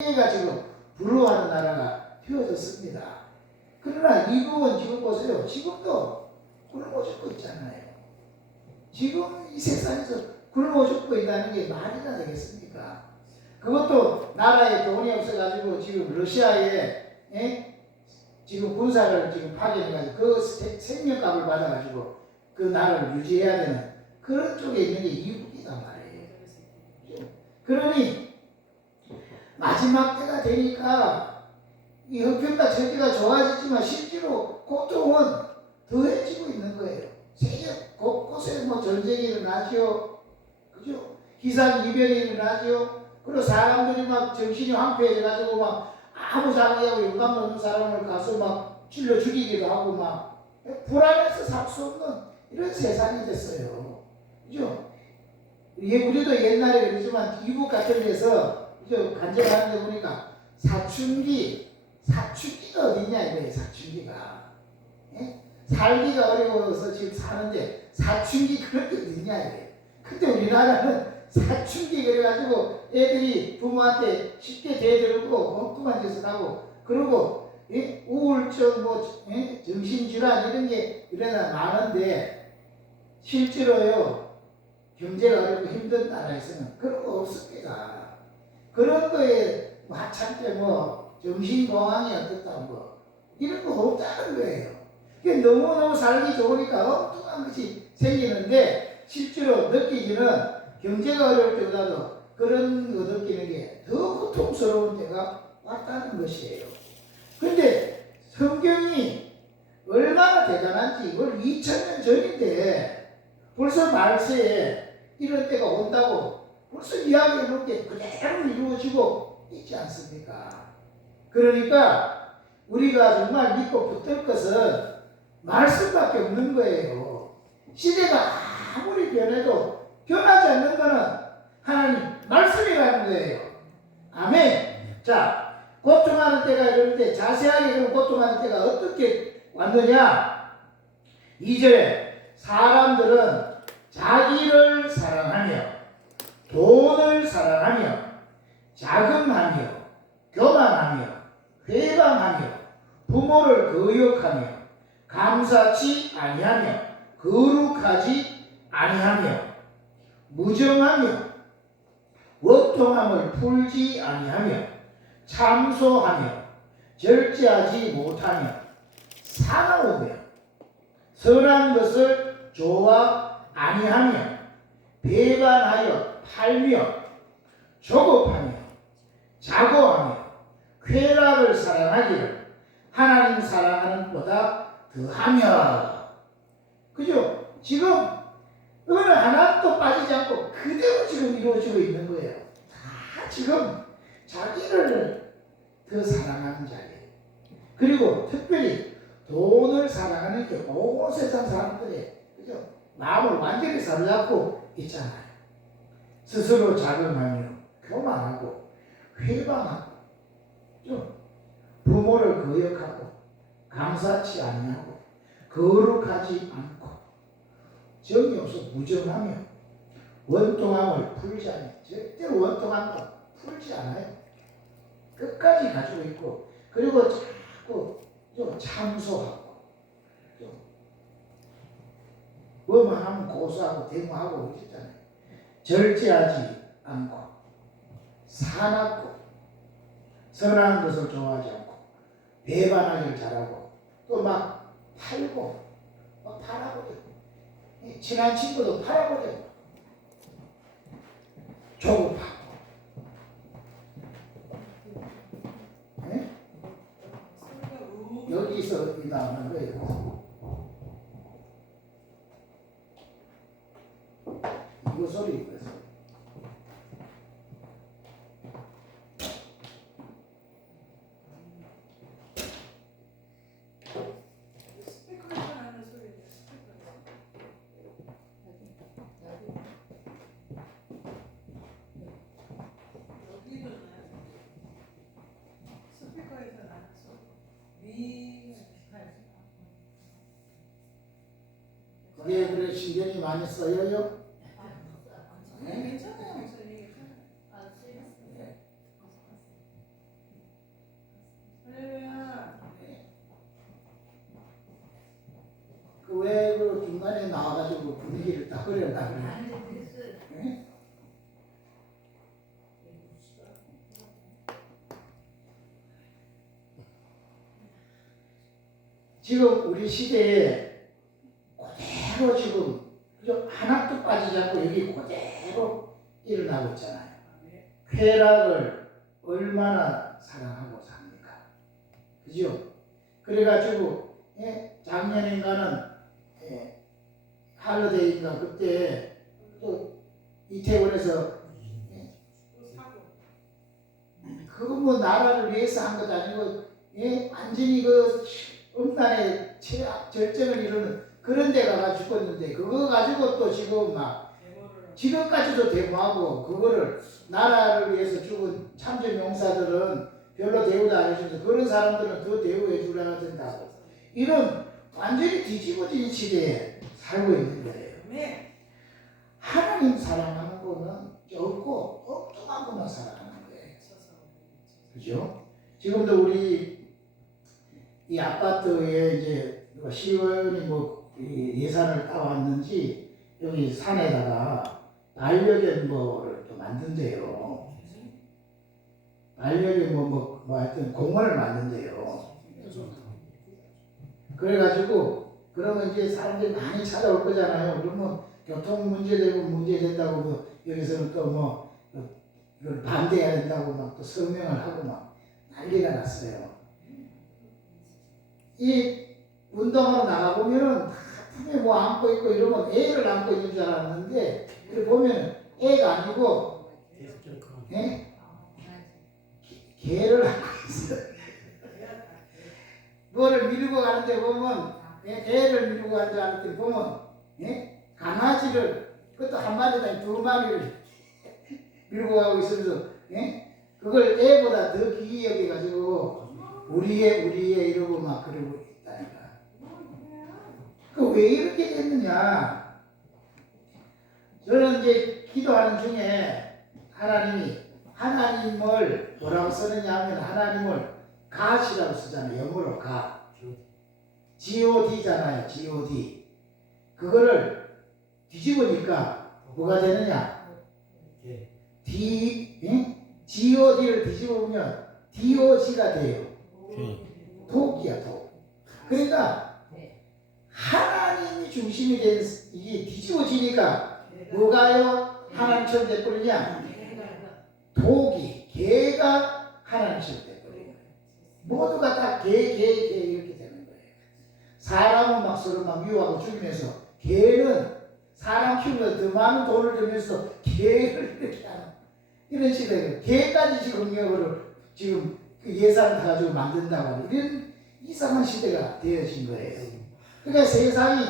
세계가 지금 부러워하는 나라가 되어졌습니다. 그러나 미국은 지금 보세요. 지금도 굶어 죽고 있잖아요. 지금 이 세상에서 굶어 죽고 있다는 게 말이나 되겠습니까? 그것도 나라에 돈이 없어가지고 지금 러시아에 지금 군사를 지금 파견해가지고 그 생명값을 받아가지고 그 나라를 유지해야 되는 그런 쪽에 있는 게 미국이단 말이에요. 그러니 마지막 때가 되니까 이 형편과 처지가 좋아지지만 실제로 고통은 더해지고 있는 거예요. 세계 곳곳에 뭐 전쟁이 일어나죠. 그죠? 기상이변이 일어나죠. 그리고 사람들이 막 정신이 황폐해져가지고 막 아무 장애하고 영감 없는 사람을 가서 막 찔러 죽이기도 하고 막 불안해서 살 수 없는 이런 세상이 됐어요. 그죠? 우리도 옛날에 그러지만 미국 같은 데서 그죠? 간증하는 데 보니까 사춘기가 어딨냐 이거예요. 사춘기가. 예? 살기가 어려워서 지금 사는데 사춘기 그런 게 어딨냐 이거예요. 근데 우리나라는 사춘기 그래가지고 애들이 부모한테 쉽게 대들고 엉뚱한 짓을 하고 그리고 우울증 뭐 정신질환 이런 게 일어나 많은데 실제로요 경제가 어렵고 힘든 나라에서는 그런 거 없습니다. 그런 거에 마찬가지 뭐 정신공황이 어떻다 뭐 이런 거 없다는 거예요. 너무너무 살기 좋으니까 엉뚱한 것이 생기는데 실제로 느끼기는 경제가 어려울 때보다도 그런 거 느끼는 게 더 고통스러운 때가 왔다는 것이에요. 근데 성경이 얼마나 대단한지 이걸 2000년 전인데 벌써 말세에 이런 때가 온다고 벌써 이야기해놓은 게 그대로 이루어지고 있지 않습니까? 그러니까 우리가 정말 믿고 붙들 것은 말씀밖에 없는 거예요. 시대가 아무리 변해도 변하지 않는 것은 하나님 말씀이라는 거예요. 아멘. 자, 고통하는 때가 이러는데 자세하게 그럼 고통하는 때가 어떻게 왔느냐? 2절에 사람들은 자기를 사랑하며 돈을 사랑하며 자금하며 교만하며 회방하며 부모를 거역하며 감사치 아니하며 거룩하지 아니하며 무정하며 원통함을 풀지 아니하며 참소하며 절제하지 못하며 사나우며 선한 것을 좋아 아니하며 배반하여 팔며 조급하며 자고하며 쾌락을 사랑하기를 하나님 사랑하는 것보다 더하며. 그죠? 지금 어느 하나도 빠지지 않고 그대로 지금 이루어지고 있는 거예요. 다 지금 자기를 더 사랑하는 자리예요. 그리고 특별히 돈을 사랑하는 게 온 세상 사람들이 그죠? 마음을 완전히 사로잡고 있잖아요. 스스로 자금하며 교만하고 회방하고 그죠? 부모를 거역하고 감사치 아니하고 거룩하지 않고 정이 없어 무정하며 원통함을 풀지 않아요. 절대로 원통함을 풀지 않아요. 끝까지 가지고 있고 그리고 자꾸 좀 참소하고 뭐만 하면 고소하고 대모하고 이랬잖아요. 절제하지 않고 사납고 선한 것을 좋아하지 않고 배반하기를 잘하고 또 막 팔고 막 팔아버리고 친한 친구도 팔아버리고 조급하고 네? 여기서 이 나오는 거예요. 이거 소리 이거죠. 그게 그래 신경이 많이 써요? 괜찮아요. 중간에 나와가지고 분위기를 딱 흐려나가네. 네? 지금 우리 시대에 그대로 지금 하나도 빠지지 않고 여기 그대로 일어나고 있잖아요. 쾌락을 얼마나 사랑하고 삽니까? 그죠? 그래가지고 작년인가는 할러데이인가 그때 또 이태원에서 그거 뭐 나라를 위해서 한 것도 아니고 완전히 그 음란의 최악 절정을 이루는 그런 데 가가 죽었는데 그거 가지고 또 지금 막 지금까지도 데모하고 그거를 나라를 위해서 죽은 참전용사들은 별로 대우도 안 해주면서 그런 사람들은 더 대우해 주려야 된다고 이런 완전히 뒤집어진 시대에 살고 있는 거예요. 하나님 사랑하는 거는 적고 엉뚱한 것만 사랑하는 거예요. 그죠? 지금도 우리 이 아파트에 이제 시의원이 뭐 예산을 따왔는지 여기 산에다가 반려견 또 만든대요. 반려견 하여튼 공원을 만든대요. 그래가지고 그러면 이제 사람들이 많이 찾아올 거잖아요. 그러면 교통 문제된다고 뭐 여기서는 또 이걸 반대해야 된다고 막 또 서명을 하고 막 난리가 났어요. 이 운동하러 나가보면은 다 품에 뭐 안고 있고 이러면 애를 안고 있는 줄 알았는데 보면 애가 아니고 개를 안고 있어요. 뭐를 밀고 가는데 보면 애를 밀고 가는 줄 알았더니 보면 강아지를 그것도 한 마리다 두 마리를 밀고 가고 있으면서 그걸 애보다 더 귀히 여겨가지고 우리의 이러고 막 그러고 있다니까. 그 왜 이렇게 됐느냐? 저는 이제 기도하는 중에 하나님을 뭐라고 쓰느냐 하면 하나님을 God이라고 쓰잖아요. 영어로 God. God잖아요. God. 그거를 뒤집으니까 뭐가 되느냐? God를 뒤집으면 DOG가 돼요. 독이야, 독. 그러니까 하나님이 중심이 된 이게 뒤집어지니까 뭐가요? 하나님처럼 돼버리냐? 독이, 개가 하나님처럼 돼버려요. 모두가 다 개 이렇게 되는 거예요. 사람은 막 서로 막 유하고 죽이면서 개는 사람 키우면서 더 많은 돈을 들면서 개를 이렇게 하는 이런 시대예요. 개까지 지금 이거를 지금 그 예산을 다 가지고 만든다고 하는 이런 이상한 시대가 되어진 거예요. 그러니까 세상이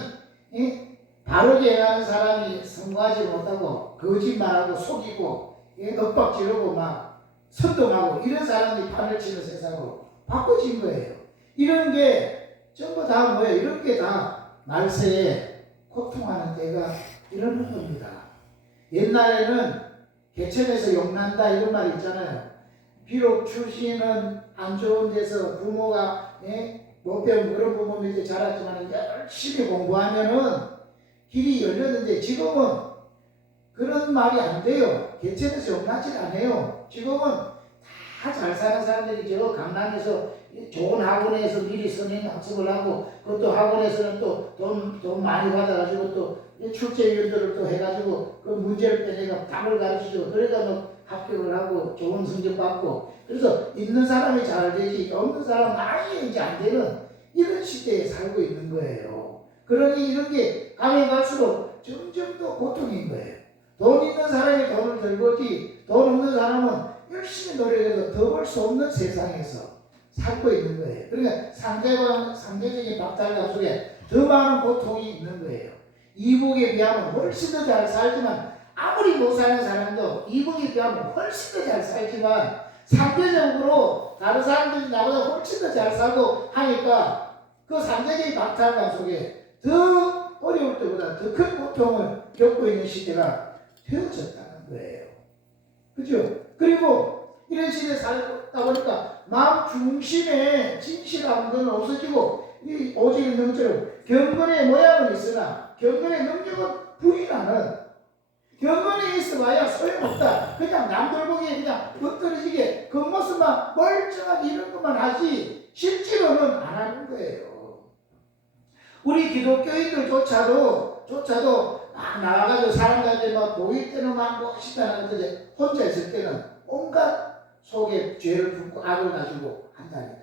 바르게 행하는 사람이 성공하지 못하고 거짓말하고 속이고 엇박지르고 막 선동하고 이런 사람이 판을 치는 세상으로 바꿔진 거예요. 이런 게 전부 다 뭐예요? 이런 게 다 말세에 고통하는 때가 이러는 겁니다. 옛날에는 개천에서 욕난다 이런 말 있잖아요. 비록 출신은 안 좋은 데서 부모가 못 배운 그런 부모 밑에 자랐지만 열심히 공부하면은 길이 열렸는데 지금은 그런 말이 안 돼요. 개천에서 욕나지 않아요. 지금은 다 잘 사는 사람들이 저 강남에서 좋은 학원에서 미리 선행 학습을 하고 그것도 학원에서는 또 돈 많이 받아가지고 또 출제위원들을 또 해가지고 그 문제를 빼내가 답을 가르치고 그러다 뭐 합격을 하고 좋은 성적 받고 그래서 있는 사람이 잘 되지 없는 사람은 아예 이제 안 되는 이런 시대에 살고 있는 거예요. 그러니 이런 게 가면 갈수록 점점 더 고통인 거예요. 돈 있는 사람이 돈을 들고지 돈 없는 사람은 열심히 노력해도 더 벌 수 없는 세상에서 살고 있는 거예요. 그러니까 상대적인 박탈감 속에 더 많은 고통이 있는 거예요. 이북에 비하면 훨씬 더 잘 살지만 아무리 못 사는 사람도 이북에 비하면 훨씬 더 잘 살지만 상대적으로 다른 사람들이 나보다 훨씬 더 잘 살고 하니까 그 상대적인 박탈감 속에 더 어려울 때보다 더 큰 고통을 겪고 있는 시대가 되어졌다는 거예요. 그죠? 그리고 이런 시대에 살다 보니까 마음 중심에 진실한 건 없어지고 이 오직 능처럼 경건의 모양은 있으나 경건의 능력은 부인하는, 경건에 있어봐야 소용없다. 그냥 남들 보기에 그냥 엎드러지게 겉모습만 멀쩡하게 이런 것만 하지 실제로는 안 하는 거예요. 우리 기독교인들조차도 막 나가가지고 사람들한테 막 보일 때는 막 멋있다 하는데 혼자 있을 때는 온갖 속에 죄를 품고 악을 가지고 한다니까.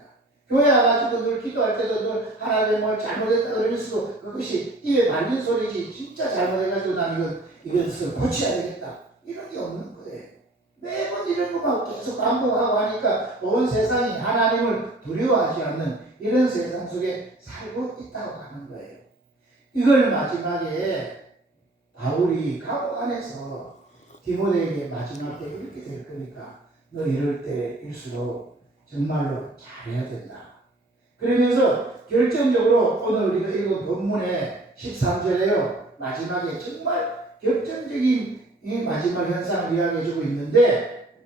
교회 와가지고 늘 기도할 때도 늘 하나님의 뭘 잘못했다 그러면서도 그것이 입에 발린 소리지 진짜 잘못해가지고 난 이것을 고쳐야 되겠다 이런 게 없는 거예요. 매번 이런 것만 계속 반복하고 하니까 온 세상이 하나님을 두려워하지 않는 이런 세상 속에 살고 있다고 하는 거예요. 이걸 마지막에 바울이 감옥 안에서 디모데에게 마지막 때 이렇게 될 거니까 너 이럴 때일수록 정말로 잘해야 된다. 그러면서 결정적으로 오늘 우리가 읽은 본문의 13절에요. 마지막에 정말 결정적인 이 마지막 현상을 이야기해주고 있는데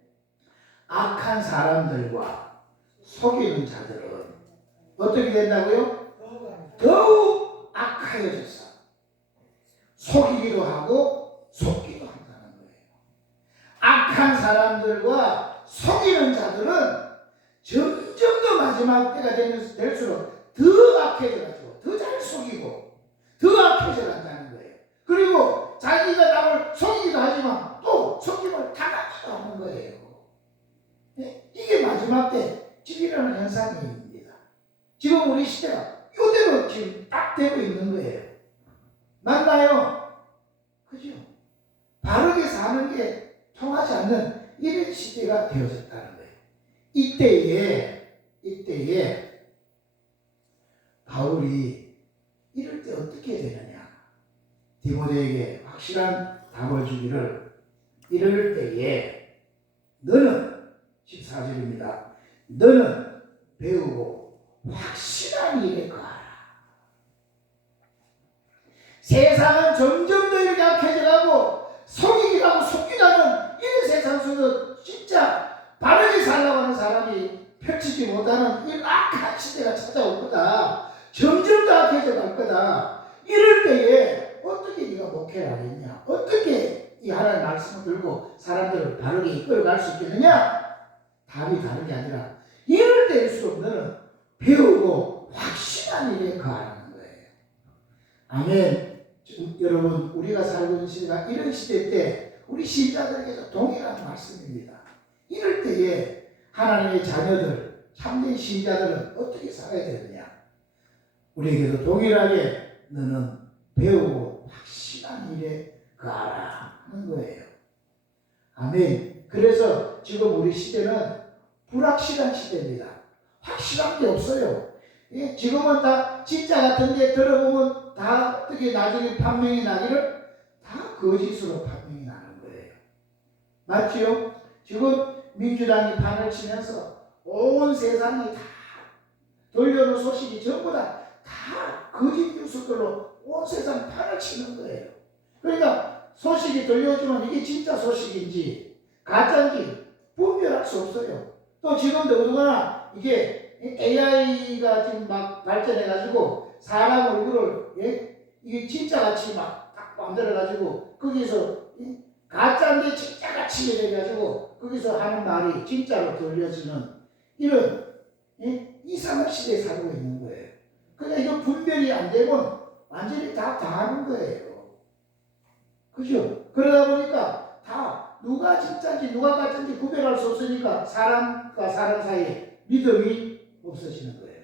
악한 사람들과 속이는 자들은 어떻게 된다고요? 더욱 악하여졌어. 속이기도 하고 속기도 한다는 거예요. 악한 사람들과 속이는 자들은 점점 더 마지막 때가 될수록 더 악해져가지고 더 잘 속이고 더 악해져 간다는 거예요. 그리고 자기가 남을 속이기도 하지만 또 속임을 당하기도 하는 거예요. 이게 마지막 때 일어나는 현상입니다. 지금 우리 시대가 이대로 지금 딱 되고 있는 거예요. 맞나요? 그죠? 바르게 사는 게 통하지 않는 이런 시대가 되어졌다는 거예요. 이때에 바울이 이럴 때 어떻게 되느냐? 디모데에게 확실한 답을 주기를 이럴 때에 너는 14절입니다. 너는 배우고 확실한 일에 거하라. 세상은 점점 더 이렇게 악해져가고 속이기도 하고 속기도 하는 이런 세상 속에서 진짜 바르게 살라고 하는 사람이 펼치지 못하는 이 악한 시대가 찾아올 거다. 점점 더 악해져 갈 거다. 이럴 때에 어떻게 네가 목회를 하겠냐? 어떻게 이 하나님의 말씀을 들고 사람들을 바르게 이끌어갈 수 있겠느냐? 답이 다른 게 아니라 이럴 때일수록 너는 배우고 확실한 일에 거하라는 거예요. 아멘. 여러분 우리가 살고 있는 시대가 이런 시대 때 우리 신자들에게도 동일한 말씀입니다. 이럴 때에 하나님의 자녀들 참된 신자들은 어떻게 살아야 되느냐? 우리에게도 동일하게 너는 배우고 확실한 일에 거하라 하는 거예요. 아멘. 그래서 지금 우리 시대는 불확실한 시대입니다. 확실한 게 없어요. 예, 지금은 다 진짜 같은데 들어보면 다 어떻게 나중에 판명이 나기를 다 거짓으로 판명이 나는 거예요. 맞지요? 지금 민주당이 판을 치면서 온 세상이 다 돌려놓은 소식이 전부 다 거짓 뉴스들로 온 세상 판을 치는 거예요. 그러니까 소식이 들려오지만 이게 진짜 소식인지 가짜인지 분별할 수 없어요. 또 지금도 어느거나 이게 AI가 지금 막 발전해가지고 사람 얼굴을 이게 진짜같이 막 딱 만들어가지고 거기서 가짜인데 진짜같이 해가지고 거기서 하는 말이 진짜로 들려지는 이런 이상한 시대에 살고 있는 거예요. 그러니까 이거 분별이 안 되면 완전히 다 당하는 거예요. 그죠? 그러다 보니까 다 누가 진짜인지 누가 가짜인지 구별할 수 없으니까 사람과 사람 사이에 믿음이 없어지는 거예요.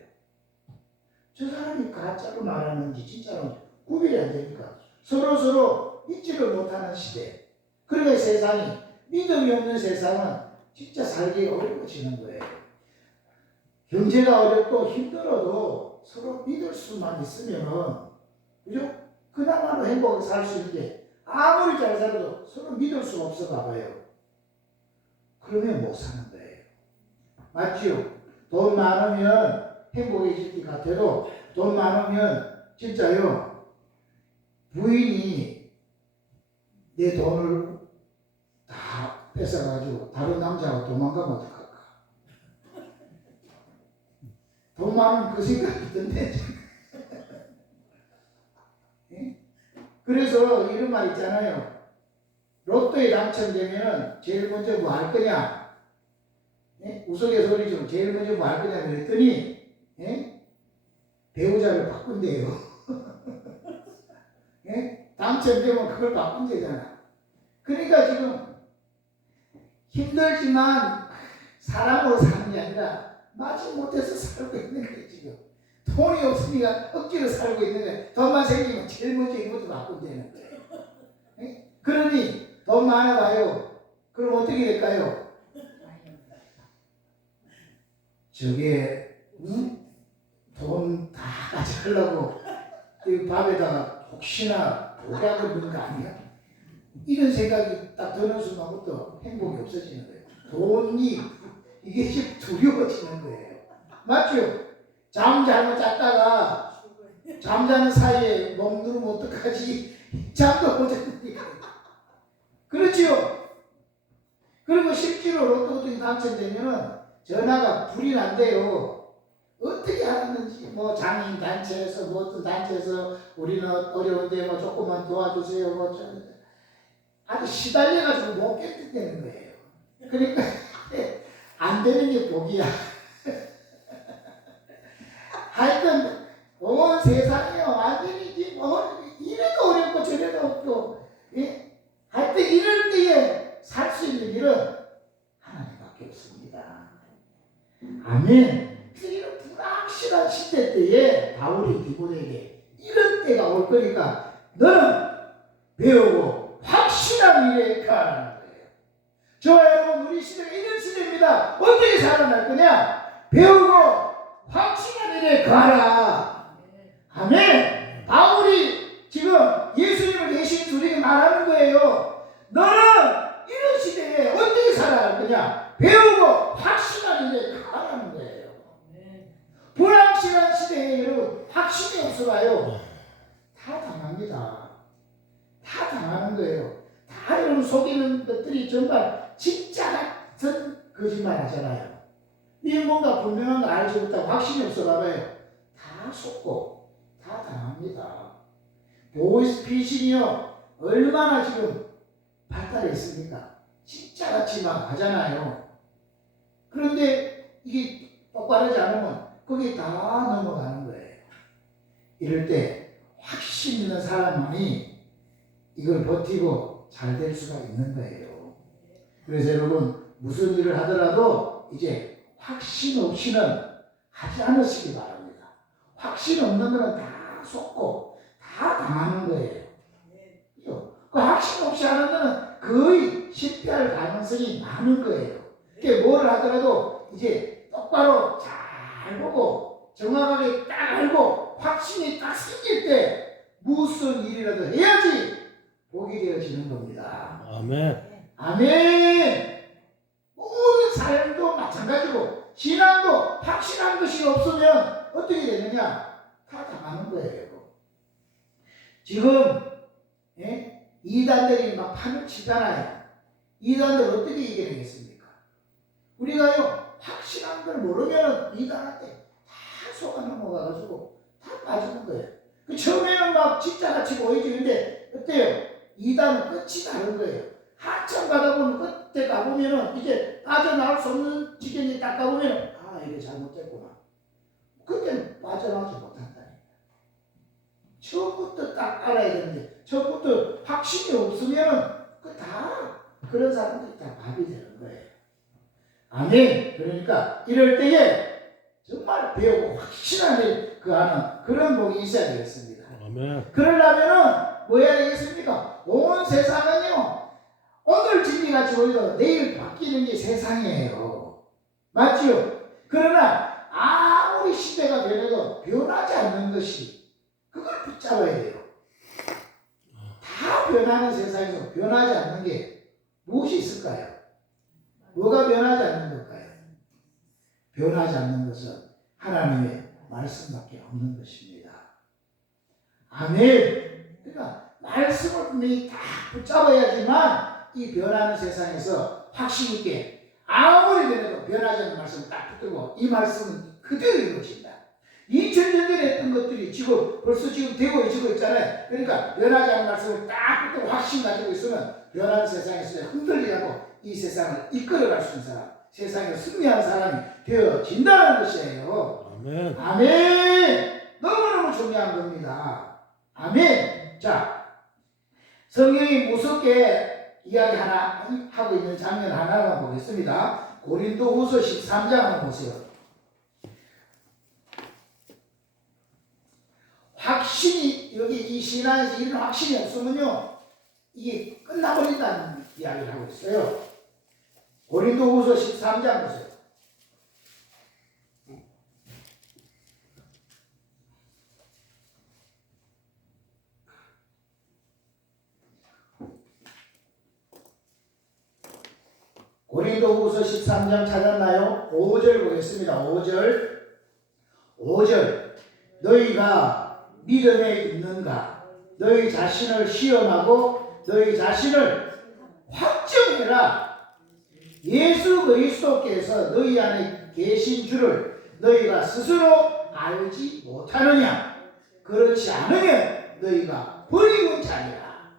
저 사람이 가짜로 말하는지 진짜로 구별이 안 되니까 서로 믿지를 못하는 시대. 그러니까 세상이 믿음이 없는 세상은 진짜 살기 어려워지는 거예요. 경제가 어렵고 힘들어도 서로 믿을 수만 있으면 그죠? 그나마도 행복하게 살 수 있는데 아무리 잘 살아도 서로 믿을 수가 없어 봐봐요. 그러면 못 사는 거예요. 맞지요? 돈 많으면 행복해질 것 같아도 돈 많으면 진짜요 부인이 내 돈을 다 뺏어가지고 다른 남자하고 도망가면 어떡할까? 돈 많으면 그 생각이 든대. 그래서 이런 말 있잖아요. 로또에 당첨되면 제일 먼저 뭐 할 거냐? 예? 우스갯소리 좀 제일 먼저 뭐 할 거냐 그랬더니 예? 배우자를 바꾼대요. 예? 당첨되면 그걸 바꾼대잖아. 그러니까 지금 힘들지만 사람으로 사는 게 아니라 마지못해서 살고 있는 거예요. 지금 돈이 없으니까 억지로 살고 있는 거예요. 돈만 생기면 제일 먼저 이것도 바꾼다는 거예요. 예? 그러니 돈 많아봐요. 그럼 어떻게 될까요? 저게 돈 다 가져가려고 이 밥에다가 혹시나 독약을 넣은 거 아니야? 이런 생각이 딱 드는 순간부터 행복이 없어지는 거예요. 돈이 이게 지금 두려워지는 거예요. 맞죠? 잠 잘못 잤다가 잠자는 사이에 목 누르면 어떡하지? 잠도 못 잤으니까. 그렇지요? 그리고 실제로 로또 같은 게 당첨되면은 전화가 불이 난대요. 어떻게 하는지 뭐 장애인 단체에서 뭐 어떤 단체에서 우리는 어려운데 뭐 조금만 도와주세요. 뭐 아주 시달려가지고 못 견딘다는 거예요. 그러니까 안 되는 게 복이야. 하여튼 온 세상에 완전히 이래도 어렵고 저래도 없고 예? 하여튼 이럴 때에 살 수 있는 길은 하나님밖에 없습니다. 아멘. 이런 불확실한 시대 때에 바울이 디모데에게 이런 때가 올 거니까 너는 배우고 확신한 일에 가라는 거예요. 저와 여러분 우리 시대가 이런 시대입니다. 어떻게 살아날 거냐? 배우고 확신한 일에 가라. 아멘. 바울이 지금 예수님을 대신 우리에게 말하는 거예요. 너는 이런 시대에 어떻게 살아갈 거냐? 배우고 확신한 일에 가라는 거예요. 불확실한 시대에 여러분 확신이 없어봐요. 다 당합니다. 다 당하는 거예요. 다 여러분 속이는 것들이 정말 진짜 같은 거짓말 하잖아요. 이 뭔가 분명한 거 알지 못하고 확신이 없어봐요. 다 속고 다 당합니다. 보이스피싱이요 얼마나 지금 발달해 있습니까? 진짜 같이 막 하잖아요. 그런데 이게 똑바르지 않으면 거기 다 넘어가는 거예요. 이럴 때 확신 있는 사람만이 이걸 버티고 잘 될 수가 있는 거예요. 그래서 여러분 무슨 일을 하더라도 이제 확신 없이는 하지 않으시기 바랍니다. 확신 없는 거는 다 속고 다 당하는 거예요. 그 확신 없이 하는 거는 거의 실패할 가능성이 많은 거예요. 그러니까 뭘 하더라도 이제 똑바로 잘 보고 정확하게 딱 알고 확신이 딱 생길 때 무슨 일이라도 해야지 복이 되어지는 겁니다. 아멘. 아멘. 모든 삶도 마찬가지고 신앙도 확실한 것이 없으면 어떻게 되느냐? 다 당하는 거예요. 지금 이단들이 막 판을 치잖아요. 이단들 어떻게 이겨내겠습니까? 우리가요 확실한 걸 모르면 이단한테 다 속아 넘어가가지고 다 빠지는 거예요. 그 처음에는 막 진짜같이 보이지. 근데 어때요? 이단은 끝이 다른 거예요. 한참 가다 보면 끝에 가보면은 이제 빠져나올 수 없는 지경이 딱 가보면은 아 이게 잘못됐구나. 그때는 빠져나오지 못한다니까. 처음부터 딱 알아야 되는데 처음부터 확신이 없으면은 그 다 그런 사람들이 다 밥이 되는 거예요. 아멘. 그러니까 이럴 때에 정말 배우고 확실한 일 그 하는 그런 복이 있어야 되겠습니다. 아멘. 그러려면은 뭐 해야 되겠습니까? 온 세상은요 오늘 진리같이 보여도 내일 바뀌는 게 세상이에요. 맞지요? 그러나 아무리 시대가 변해도 변하지 않는 것이 그걸 붙잡아야 돼요. 다 변하는 세상에서 변하지 않는 게 무엇이 있을까요? 뭐가 변하지 않는 걸까요? 변하지 않는 것은 하나님의 말씀밖에 없는 것입니다. 아멘. 그러니까 말씀을 분명히 다 붙잡아야지만 이 변하는 세상에서 확신 있게 아무리 변해도 변하지 않는 말씀을 딱 붙들고 이 말씀은 그대로 이루어진다. 2000년 전에 했던 것들이 지금 벌써 지금 되어지고 있잖아요. 그러니까 변하지 않는 말씀을 딱 붙들고 확신 가지고 있으면 변한 세상에서 흔들리지 않고 이 세상을 이끌어갈 수 있는 사람, 세상에 승리한 사람이 되어진다는 것이에요. 아멘. 아멘. 너무너무 중요한 겁니다. 아멘. 자, 성경이 무섭게 이야기 하나 하고 있는 장면 하나만 보겠습니다. 고린도후서 13장 한번 보세요. 확신이 여기 이 신앙에서 이런 확신이 없으면요 이게 끝나버린다는 이야기를 하고 있어요. 고린도후서 13장 보세요. 고린도후서 13장 찾았나요? 5절 보겠습니다. 5절 너희가 믿음에 있는가? 너희 자신을 시험하고 너희 자신을 확정해라. 예수 그리스도께서 너희 안에 계신 줄을 너희가 스스로 알지 못하느냐? 그렇지 않으면 너희가 버리는 자니라.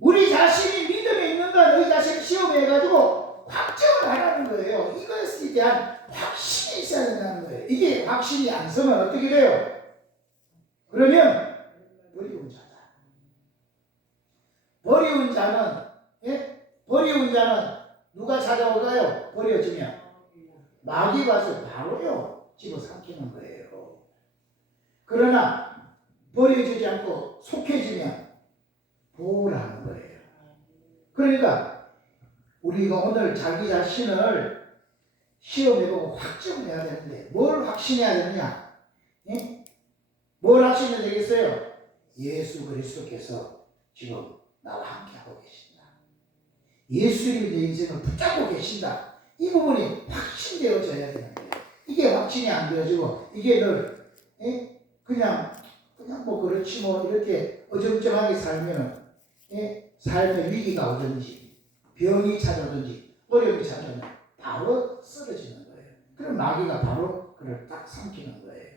우리 자신이 믿음에 있는가 너희 자신을 시험해가지고 확정을 하라는 거예요. 이것에 대한 확신이 있어야 된다는 거예요. 이게 확신이 안 서면 어떻게 돼요? 그러면 버리운 자다. 버리운 자는 버리운 자는 누가 찾아올까요? 버려지면 마귀 가서 바로요 집어삼키는 거예요. 그러나 버려지지 않고 속해지면 보호를 하는 거예요. 그러니까 우리가 오늘 자기 자신을 시험해보고 확정해야 되는데 뭘 확신해야 되느냐? 뭘 확신해야 되겠어요? 예수 그리스도께서 지금 나와 함께하고 계신다. 예수님이 내 인생을 붙잡고 계신다. 이 부분이 확신되어져야 되는 거예요. 이게 확신이 안 되어지고 이게 늘 그냥 뭐 그렇지 뭐 이렇게 어정쩡하게 살면 삶의 위기가 오든지 병이 찾아오든지 어려움이 찾아오면 바로 쓰러지는 거예요. 그럼 마귀가 바로 그를 딱 삼키는 거예요.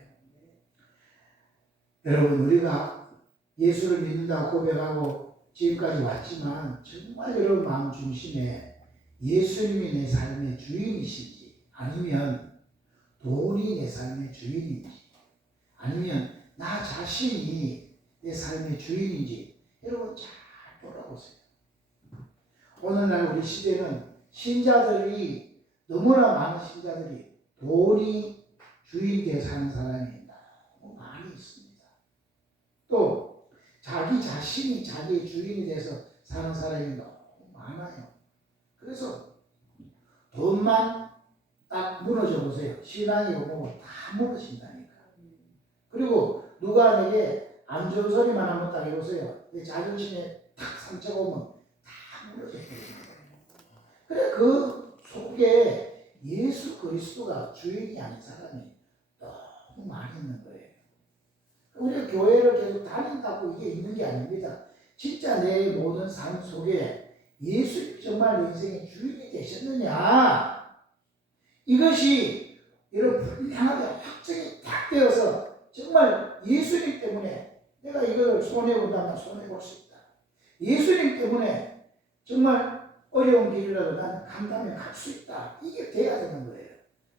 여러분 우리가 예수를 믿는다고 고백하고 지금까지 왔지만 정말 여러분 마음 중심에 예수님이 내 삶의 주인이신지 아니면 돈이 내 삶의 주인인지 아니면 나 자신이 내 삶의 주인인지 여러분 잘 돌아보세요. 오늘날 우리 시대는 신자들이 너무나 많은 신자들이 돈이 주인 되어 사는 사람이 너무 많이 있습니다. 또 자기 자신이 자기의 주인이 돼서 사는 사람이 너무 많아요. 그래서 돈만 딱 무너져 보세요. 신앙이 보고 다 무너진다니까. 그리고 누가 내게 안 좋은 소리만 한번 딱 해보세요. 내 자존심에 탁 상처가 오면 다 무너져 버리는 거예요. 그래 그 속에 예수 그리스도가 주인이 아닌 사람이 너무 많이 있는 거예요. 우리가 교회를 계속 다닌다고 이게 있는 게 아닙니다. 진짜 내 모든 삶 속에 예수님이 정말 내 인생의 주인이 되셨느냐 이것이 이런 분명하게 확정이 딱 되어서 정말 예수님 때문에 내가 이걸 손해본다면 손해볼 수 있다. 예수님 때문에 정말 어려운 길이라도 나는 감당해 갈 수 있다. 이게 돼야 되는 거예요.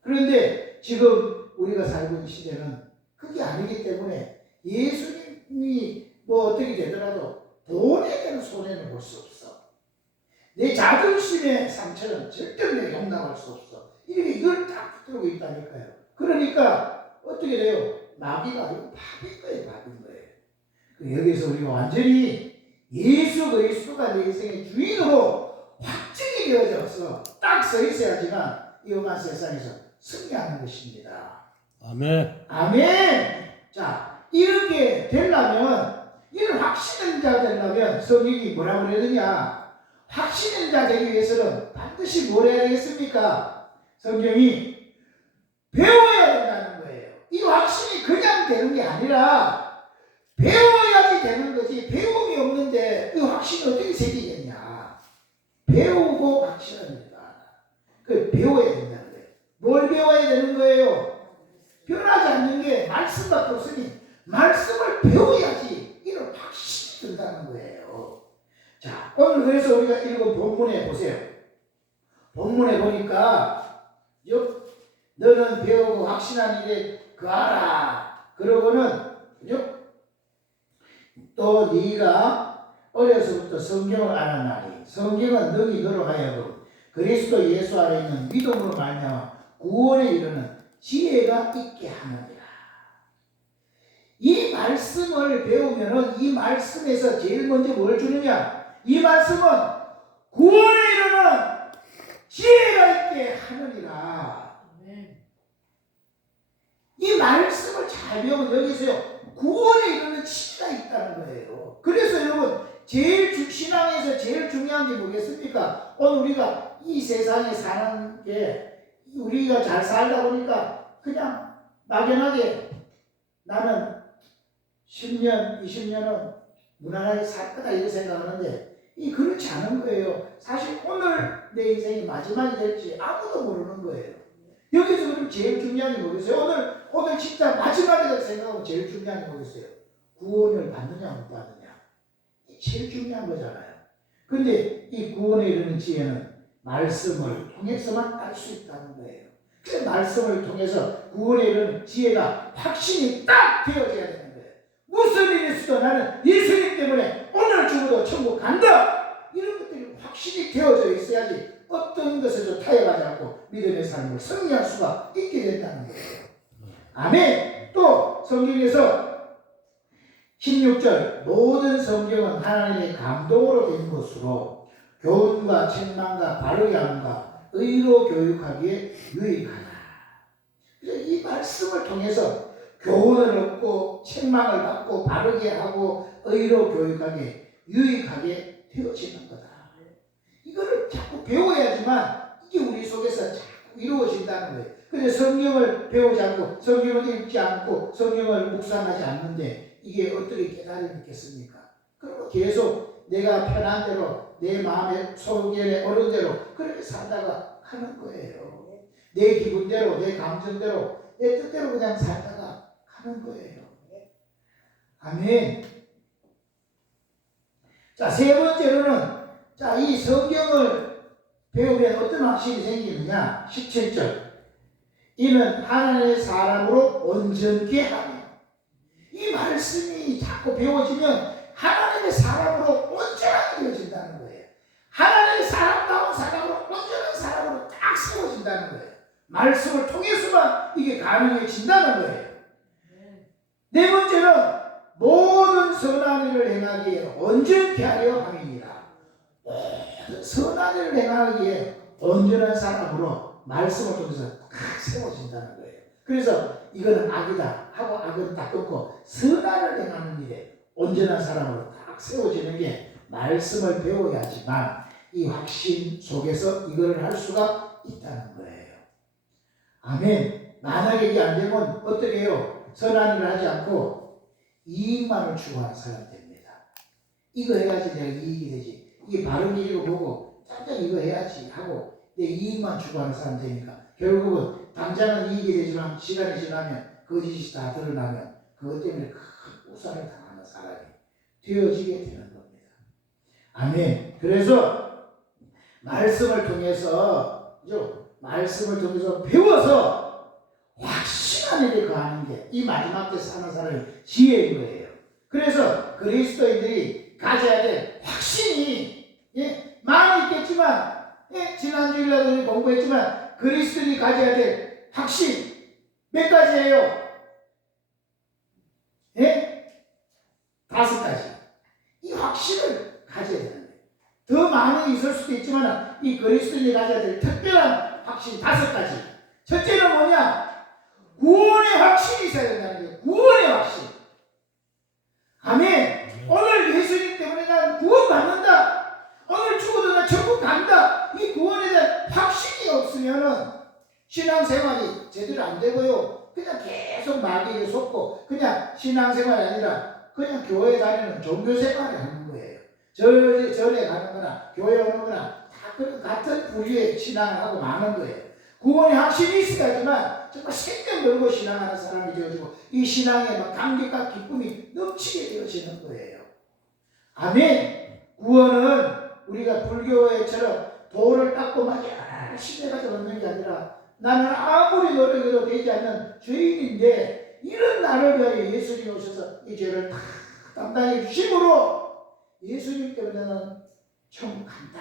그런데 지금 우리가 살고 있는 시대는 그게 아니기 때문에 예수님이 뭐 어떻게 되더라도 돈에 대한 손해는 볼 수 없어. 내 자존심의 상처는 절대 내가 용납할 수 없어. 이걸 딱 붙들고 있다니까요. 그러니까 어떻게 돼요? 마귀가 이거 밥인 거예요. 밥인 거예요. 여기서 우리가 완전히 예수 그리스도가 내 인생의 주인으로 확증이 되어져서 딱 서 있어야지만 이 험한 세상에서 승리하는 것입니다. 아멘. 아멘. 자, 이렇게 되려면 이런 확신의 자 되려면 성경이 뭐라고 그래야 되냐? 확신의 자 되기 위해서는 반드시 뭘 해야 되겠습니까? 성경이 배워야 된다는 거예요. 이 확신이 그냥 되는 게 아니라 배워야지 되는 거지. 배움이 없는데 이 확신이 어떻게 생기겠냐? 배우고 확신합니다. 그 배워야 된다는 거예요. 뭘 배워야 되는 거예요? 변하지 않는 게 말씀밖에 없으니 말씀을 배워야지 이런 확신이 든다는 거예요. 자, 오늘 그래서 우리가 읽은 본문에 보세요. 본문에 보니까 너는 배우고 확신한 일에 거하라. 그러고는 또 네가 어려서부터 성경을 알아나리. 성경은 너희 너로 하여금 그리스도 예수 안에 있는 믿음으로 말미암아 구원에 이르는 지혜가 있게 하느니라. 이 말씀을 배우면은 이 말씀에서 제일 먼저 뭘 주느냐? 이 말씀은 구원에 이르는 지혜가 있게 하느니라. 이 말씀을 잘 배우면 여기서요 구원에 이르는 지혜가 있다는 거예요. 그래서 여러분 신앙에서 제일 중요한 게 뭐겠습니까? 오늘 우리가 이 세상에 사는 게 우리가 잘 살다 보니까 그냥 막연하게 나는 10년, 20년은 무난하게 살 거다 이렇게 생각하는데 이 그렇지 않은 거예요. 사실 오늘 내 인생이 마지막이 될지 아무도 모르는 거예요. 여기서 그럼 제일 중요한 게 뭐겠어요? 오늘 진짜 마지막이라고 생각하면 제일 중요한 게 뭐겠어요? 구원을 받느냐 못 받느냐. 이게 제일 중요한 거잖아요. 근데 이 구원에 이르는 지혜는 말씀을 통해서만 알 수 있다는 거예요. 그래서 말씀을 통해서 구원에 이르는 지혜가 확신이 딱 되어져야 되는 거예요. 무슨 일이 있어도 나는 예수님 때문에 오늘 죽어도 천국 간다. 이런 것들이 확신이 되어져 있어야지 어떤 것에도 타협하지 않고 믿음의 삶을 승리할 수가 있게 된다는 거예요. 아멘. 또 성경에서 16절 모든 성경은 하나님의 감동으로 된 것으로 교훈과 책망과 바르게 함과 의로 교육하기에 유익하다. 이 말씀을 통해서 교훈을 얻고 책망을 받고 바르게 하고 의로 교육하기에 유익하게 되어지는 거다. 이거를 자꾸 배워야지만 이게 우리 속에서 자꾸 이루어진다는 거예요. 근데 성경을 배우지 않고 성경을 읽지 않고 성경을 묵상하지 않는데 이게 어떻게 깨달음이 있겠습니까? 그러면 계속 내가 편한 대로 내 마음의 소견에 어른 대로 그렇게 살다가 가는 거예요. 내 기분대로 내 감정대로 내 뜻대로 그냥 살다가 가는 거예요. 아멘. 자, 세 번째로는 이 성경을 배우면 어떤 확신이 생기느냐? 17절. 이는 하나님의 사람으로 온전케 하며. 이 말씀이 자꾸 배워지면 하나님의 사람으로 온전하게 되어진다는 거예요. 하나님의 사람다운 사람으로 온전한 사람으로 딱 세워진다는 거예요. 말씀을 통해서만 이게 가능해진다는 거예요. 네 번째는 모든 선한 일을 행하기에 온전케 하려 함이니라. 모든 선한 일을 행하기에 온전한 사람으로 말씀을 통해서 딱 세워진다는 거예요. 그래서 이거는 악이다 하고 악은 딱 끊고 선한을 행하는 일에 온전한 사람으로 딱 세워지는 게 말씀을 배워야지만 이 확신 속에서 이거를 할 수가 있다는 거예요. 아멘. 만약에 이게 안 되면 어떻게 해요? 선한 일을 하지 않고 이익만을 추구하는 사람이 됩니다. 이거 해야지 내가 이익이 되지. 이게 바른 길이고 보고 짠짠 이거 해야지 하고 내 이익만 추구하는 사람이 되니까 결국은 당장은 이익이 되지만 시간이 지나면 거짓이 다 드러나면 그것 때문에 큰 우산을 당하는 사람이 되어지게 되는 겁니다. 아멘. 그래서 말씀을 통해서 배워서 확신한 일에 거하는 게 이 마지막 때 사는 사람의 지혜인 거예요. 그래서 그리스도인들이 가져야 될 확신이 많이 있겠지만 지난주일날도 공부했지만 그리스도인이 가져야 될 확신 몇 가지예요? 5가지. 이 확신을 가져야 되는 거예요. 더 많이 있을 수도 있지만 이 그리스도인이 가져야 될 특별한 확신 5가지. 첫째는 뭐냐? 구원의 확신이 있어야 된다는 거예요. 구원의 확신. 아멘. 오늘 예수님 때문에 난 구원받는다. 오늘 죽어도 난 천국 간다. 이 구원에 대한 확신이 없으면은 신앙생활이 제대로 안 되고요. 그냥 계속 마귀에게 속고 그냥 신앙생활이 아니라 그냥 교회 다니는 종교생활을 하는 거예요. 절에 가는 거나 교회 오는 거나 다 그런 같은 부류의 신앙을 하고 마는 거예요. 구원의 확신이 있어야지만 정말 생명 걸고 신앙하는 사람이 되어지고 이 신앙에 막 감격과 기쁨이 넘치게 되어지는 거예요. 아멘. 구원은 우리가 불교에처럼 도를 닦고 막 열심히 해가지고 얻는 게 아니라 나는 아무리 노력해도 되지 않는 죄인인데 이런 나를 위하여 예수님이 오셔서 이 죄를 다 담당해 주심으로 예수님 때문에 나는 천국 간다.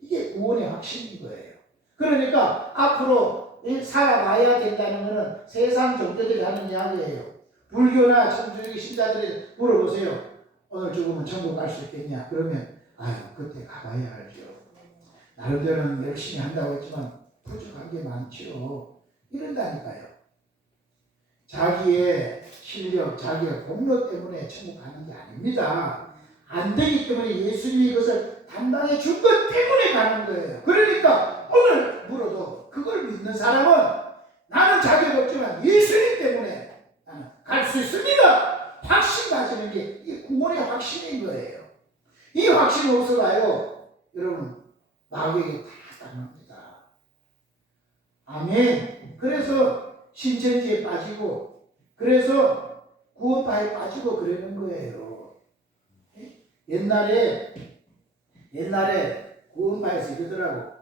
이게 구원의 확신인 거예요. 그러니까 앞으로 살아가야 된다는 것은 세상 종교들이 하는 이야기예요. 불교나 천주교 신자들이 물어보세요. 오늘 죽으면 천국 갈 수 있겠냐? 그러면 아유 그때 가봐야 알죠. 나름대로는 열심히 한다고 했지만 부족한 게 많죠. 이런다니까요. 자기의 실력, 자기의 공로 때문에 천국 가는 게 아닙니다. 안 되기 때문에 예수님이 이것을 담당해 준 것 때문에 가는 거예요. 그러니까 오늘 물어도 그걸 믿는 사람은 나는 자격 없지만 예수님 때문에 나는 갈 수 있습니다. 확신 가지는 게 이 구원의 확신인 거예요. 이 확신이 없어가요. 여러분 마귀에게 다 당합니다. 아멘. 그래서 신천지에 빠지고 그래서 구원파에 빠지고 그러는 거예요. 옛날에 구원파에서 이러더라고.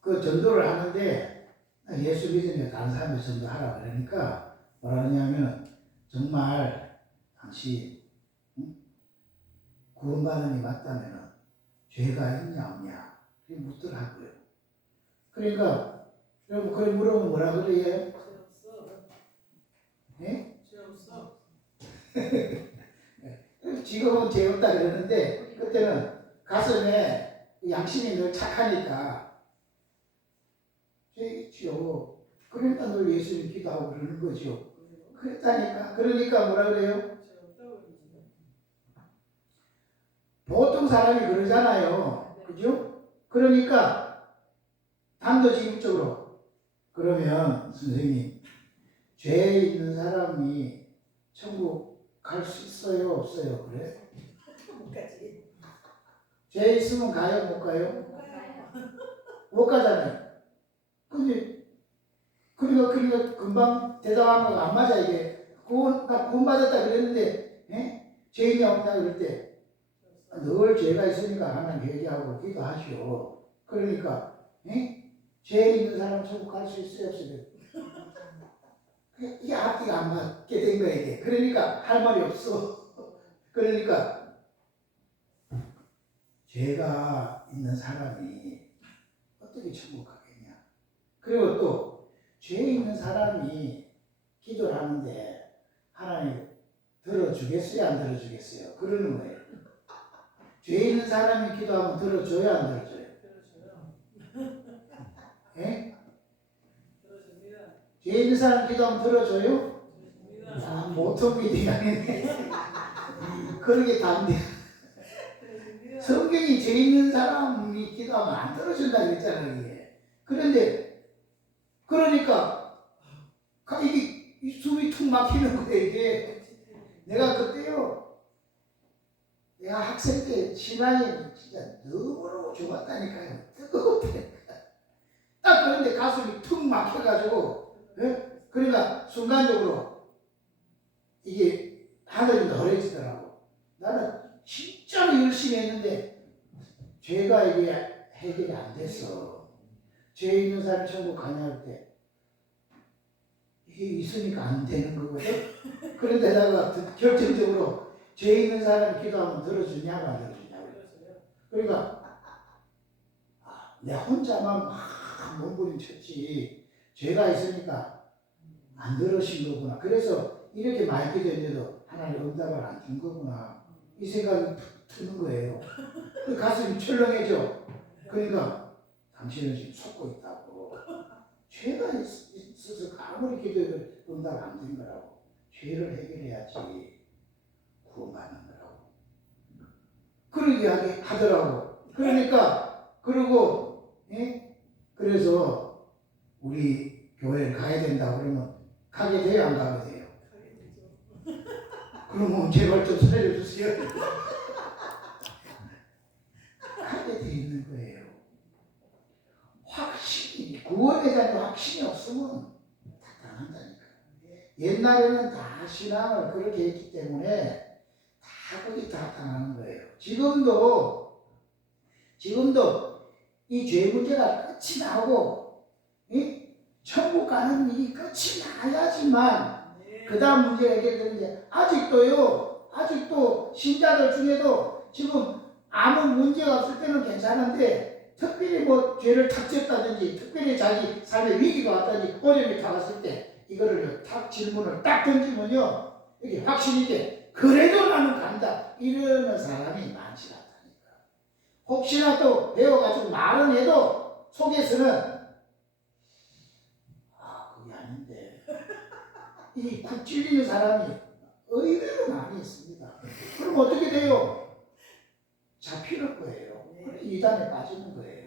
그 전도를 하는데 예수 믿으면 다른 사람이 전도하라 그러니까 뭐라 하냐면 정말 당신 구원받은 이 맞다면 죄가 있냐 없냐 이렇게 묻더라고요. 그러니까 여러분 그래 물으면 뭐라 그래요? 네? 죄 없어. 지금은 죄 없다 그러는데 그때는 가슴에 양심이 늘 착하니까 죄 있죠. 그러니까 늘 예수님 기도하고 그러는 거죠. 그랬다니까. 그러니까 뭐라 그래요? 보통 사람이 그러잖아요. 그죠? 그러니까 단도직입적으로 그러면 선생님 죄 있는 사람이 천국 갈 수 있어요? 없어요? 그래? 못 가지. 죄 있으면 가요? 못 가요? 못 가잖아요. 근데 그러니까 금방 대답한 거가 안 맞아. 이게 구원받았다 그랬는데 죄인이 없냐 그럴 때 늘 죄가 있으니까 하나님 회개하고 기도하시오. 그러니까 죄 있는 사람 천국 갈 수 있어요? 없어요? 이게 앞뒤가 안 맞게 된 거야 이게. 그러니까 할 말이 없어. 그러니까 죄가 있는 사람이 어떻게 천국 가겠냐. 그리고 또 죄 있는 사람이 기도를 하는데 하나님 들어주겠어요? 안 들어주겠어요? 그러는 거예요. 죄 있는 사람이 기도하면 들어줘요? 안 들어줘요? 들어줘요. 예? 들어줍니다. 죄 있는 사람 기도하면 들어줘요? 들어줍니다. 아, 보통 믿음이 아니네. 그런 게 다인데. 들어줍니다. 성경이 죄 있는 사람이 기도하면 안 들어준다 그랬잖아요. 이게. 그런데 그러니까 이게 숨이 툭 막히는 거예요. 이게 내가 그때요. 내가 학생 때 신앙이 진짜 너무너무 좋았다니까요. 뜨겁다니까. 딱 그런데 가슴이 툭 막혀가지고 그러니까 순간적으로 이게 하늘이 너래지더라고. 나는 진짜로 열심히 했는데 죄가 이게 해결이 안 됐어. 죄 있는 사람이 천국 가냐 할 때 이게 있으니까 안 되는 거거든. 그런데다가 결정적으로 죄 있는 사람이 기도하면 들어주냐고 안 들어주냐고. 그러니까 내 혼자만 막 몸부림쳤지 죄가 있으니까 안 들으신 거구나. 그래서 이렇게 많이 기도했는데도 하나님 응답을 안 준 거구나. 이 생각이 드는 거예요. 그 가슴이 철렁해져. 그러니까 당신은 지금 속고 있다고. 죄가 있어서 아무리 기도해도 응답 안 된 거라고. 죄를 해결해야지 구원받는 거라고. 그런 이야기 하더라고. 그러니까 그리고 그래서 우리 교회를 가야 된다 그러면 가게 돼요? 안 가게 돼요? 그러면 제발 좀 살려주세요. 확신이 없으면 다 당한다니까. 옛날에는 다 신앙을 그렇게 했기 때문에 다 거기 다 당하는 거예요. 지금도 이 죄 문제가 끝이 나고 천국 가는 일이 끝이 나야지만 그 다음 문제가 해결되는데 아직도 신자들 중에도 지금 아무 문제가 없을 때는 괜찮은데 특별히 뭐 죄를 탁 졌다든지 특별히 자기 삶에 위기가 왔다든지 어려움이 다가왔을 때 이거를 탁 질문을 딱 던지면요 이게 확신 있게 그래도 나는 간다 이러는 사람이 많지 않다니까. 혹시나 또 배워가지고 말은 해도 속에서는 그게 아닌데 이 쿡 찔리는 사람이 의외로 많이 있습니다. 그럼 어떻게 돼요? 잡히는 거예요. 그래 이단에 빠지는 거예요.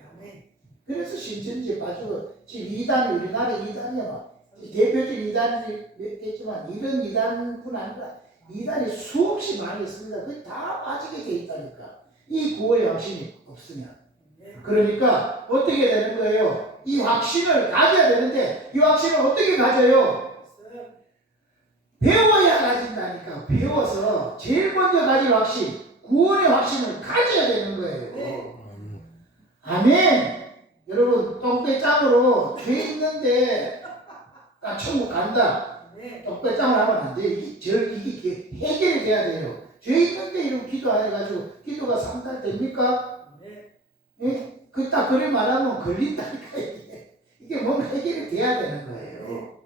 그래서 신천지에 빠지고 지금 이단이 우리나라 이단이야. 대표적인 이단이 몇 개지만 이런 이단뿐 아니라 이단이 수없이 많이 있습니다. 그게 다 빠지게 돼 있다니까. 이 구원의 확신이 없으면. 그러니까 어떻게 되는 거예요? 이 확신을 가져야 되는데 이 확신을 어떻게 가져요? 배워야 가진다니까. 배워서 제일 먼저 가질 확신, 구원의 확신을 가져야 되는 거예요. 아멘. 여러분 똥배짱으로 죄 있는데 나 천국 간다. 똥배짱을 하면 안 돼. 이게 해결이 돼야 돼요. 죄 있는데 이런 기도 안 해가지고 기도가 상달됩니까? 예? 딱 그래 말하면 걸린다니까. 이게 뭔가 해결이 돼야 되는 거예요.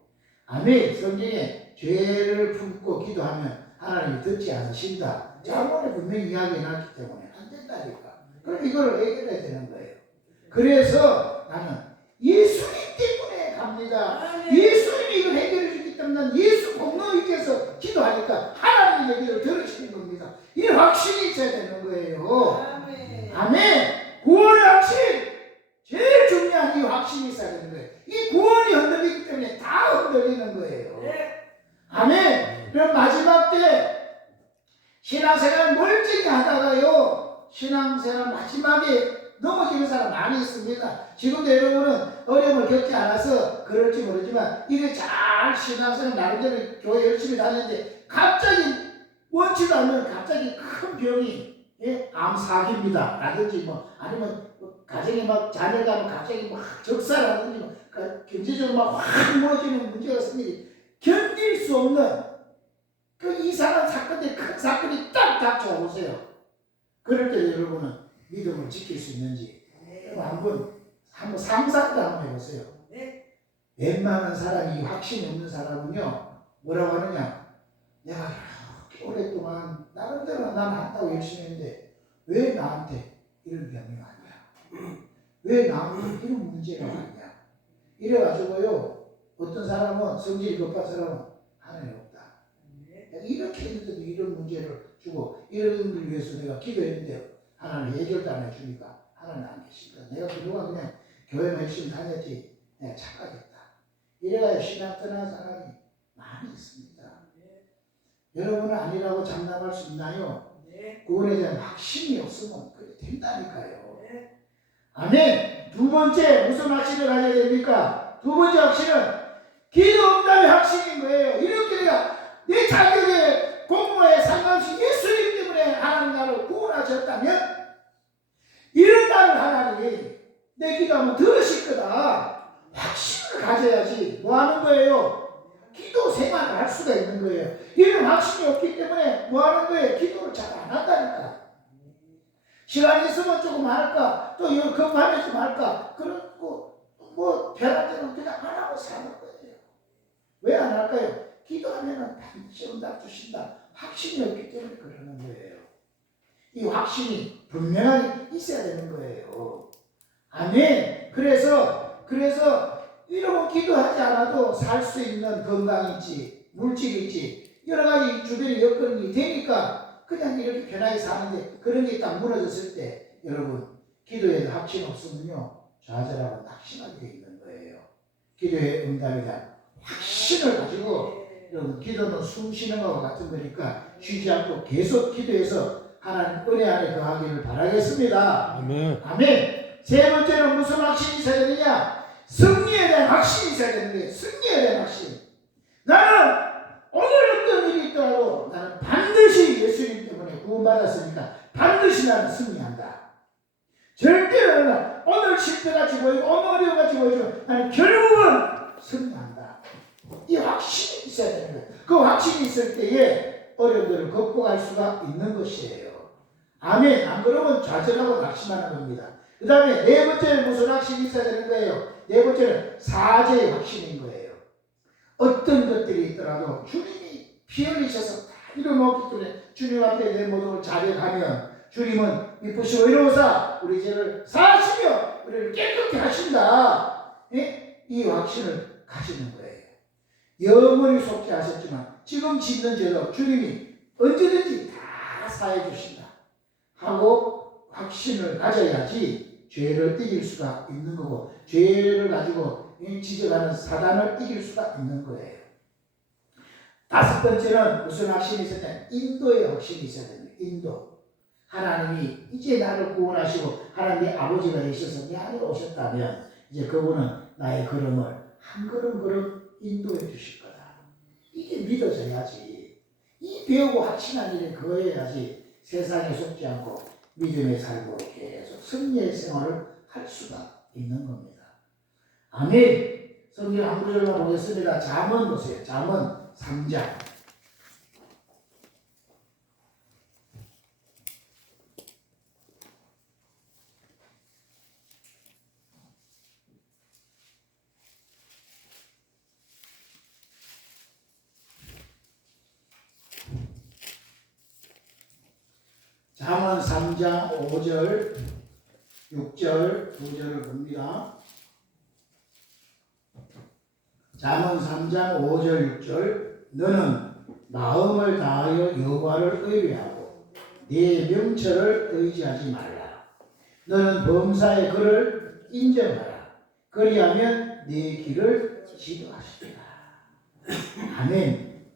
아멘. 성경에 죄를 품고 기도하면 하나님이 듣지 않으신다. 자문에 분명히 이야기해놨기 때문에 안 된다니까. 그럼 이걸 해결해야 되는 거예요. 그래서 나는 예수님 때문에 갑니다. 예수님이 이걸 해결해 주기 때문에 예수 공로님께서 기도하니까 하나님의 얘기를 들으시는 겁니다. 이 확신이 있어야 되는 거예요. 아멘. 구원의 확신. 제일 중요한 이 확신이 있어야 되는 거예요. 이 구원이 흔들리기 때문에 다 흔들리는 거예요. 아멘. 그럼 마지막 때 신앙생활 멀쩡히 하다가요 신앙생활 마지막에 넘어지는 사람 많이 있습니다. 지금도 여러분은 어려움을 겪지 않아서 그럴지 모르지만 이래 잘 신앙생활 나름대로 교회 열심히 다니는데 갑자기 원치도 않는 갑자기 큰 병이 암사기입니다 라든지 뭐 아니면 가정에 막 자녀가 갑자기 막 적사라든지 뭐 경제적으로 막 확 무너지는 문제가 생기니 견딜 수 없는 그 이상한 사건들이 큰 사건이 딱 닥쳐오세요. 그럴 때 여러분은 믿음을 지킬 수 있는지 한번 상상도 한번 해보세요. 웬만한 사람이 확신이 없는 사람은요 뭐라고 하느냐, 내가 이렇게 오랫동안 나름대로 난 한다고 열심히 했는데 왜 나한테 이런 병이 왔냐, 왜 나한테 이런 문제가 왔냐, 이래가지고요 어떤 사람은 성질이 급한 사람은 하나님 없다, 내가 이렇게 했는데도 이런 문제를 주고 이런 걸 위해서 내가 기도했는데 하나님 해결도 안 해주니까 하나님 안 계신다, 내가 그동안 그냥 교회만 열심히 다녔지 내가 착각했다, 이래가지고 신앙 떠난 사람이 많이 있습니다. 여러분은 아니라고 장담할 수 있나요? 구원에 대한 확신이 없으면 그게 된다니까요. 아멘. 두 번째 무슨 확신을 가져야 됩니까? 두 번째 확신은 기도 응답의 확신인 거예요. 이렇게 내가 내 자격에 공로에 상관없이 예수님 때문에 하나님 나를 구원하셨다면 이런 날을 하나님이 내 기도하면 들으실 거다. 확신을 가져야지 뭐 하는 거예요? 기도 생활을 할 수가 있는 거예요. 이런 확신이 없기 때문에 뭐 하는 거예요? 기도를 잘 안 한다니까. 시간이 있으면 조금 할까, 또 이거 급하면 좀 할까, 그렇고 뭐 편할 때는 그냥 안 하고 사는 거예요. 왜 안 할까요? 기도하면 반드시 응답 주신다. 확신이 없기 때문에 그러는 거예요. 이 확신이 분명하게 있어야 되는 거예요. 아멘. 그래서 이러고 기도하지 않아도 살 수 있는 건강 있지, 물질 있지, 여러 가지 주변에 여건이 되니까 그냥 이렇게 편하게 사는데 그런 게 딱 무너졌을 때 여러분 기도에 확신 없으면요 좌절하고 낙심하게 되어 있는 거예요. 기도의 응답에 대한 확신을 가지고 여러분 기도는 숨 쉬는 것과 같은 거니까 쉬지 않고 계속 기도해서 하나님 은혜 안에 거하기를 바라겠습니다. 아멘. 아멘. 세 번째는 무슨 확신이 있어야 되느냐? 승리에 대한 확신이 있어야 되는 거예요. 승리에 대한 확신. 나는 오늘 어떤 일이 있더라도 나는 반드시 예수님 때문에 구원받았으니까 반드시 나는 승리한다. 절대로 나는 오늘 실패같이 보이고 오늘 어려움같이 보이지만 나는 결국은 승리한다. 이 확신이 있어야 되는 거예요. 그 확신이 있을 때에 어려움들을 극복할 수가 있는 것이에요. 아멘. 안 그러면 좌절하고 낙심하는 겁니다. 그 다음에 네 번째는 무슨 확신이 있어야 되는 거예요? 네 번째는 사죄의 확신인 거예요. 어떤 것들이 있더라도 주님이 피 흘리셔서 다 이뤄놓기 때문에 주님 앞에 내 모든 걸 자백하면 주님은 미쁘시고 이로사 우리 죄를 사하시며 우리를 깨끗게 하신다. 예? 이 확신을 가지는 거예요. 영원히 속죄 하셨지만 지금 짓는 죄도 주님이 언제든지 다 사해 주신다 하고 확신을 가져야지 죄를 이길 수가 있는 거고 죄를 가지고 지적하는 사단을 이길 수가 있는 거예요. 다섯 번째는 무슨 확신이 있었냐? 인도의 확신이 있어야 됩니다. 인도. 하나님이 이제 나를 구원하시고 하나님의 아버지가 되셔서 내 안에 오셨다면 이제 그분은 나의 걸음을 한 걸음 인도해 주실 거다. 이게 믿어져야지. 이 배우고 확신한 일에 거해야지 세상에 속지 않고 믿음의 삶으로 계속 승리의 생활을 할 수가 있는 겁니다. 아멘. 성경 한 구절만 보겠습니다. 잠언 보세요. 잠언 3장. 잠언 3장 5절 6절 9절을 봅니다. 잠언 3장 5절 6절 너는 마음을 다하여 여호와를 의뢰하고 네 명철을 의지하지 말라. 너는 범사의 그를 인정하라. 그리하면 네 길을 지도하시리라. 아멘.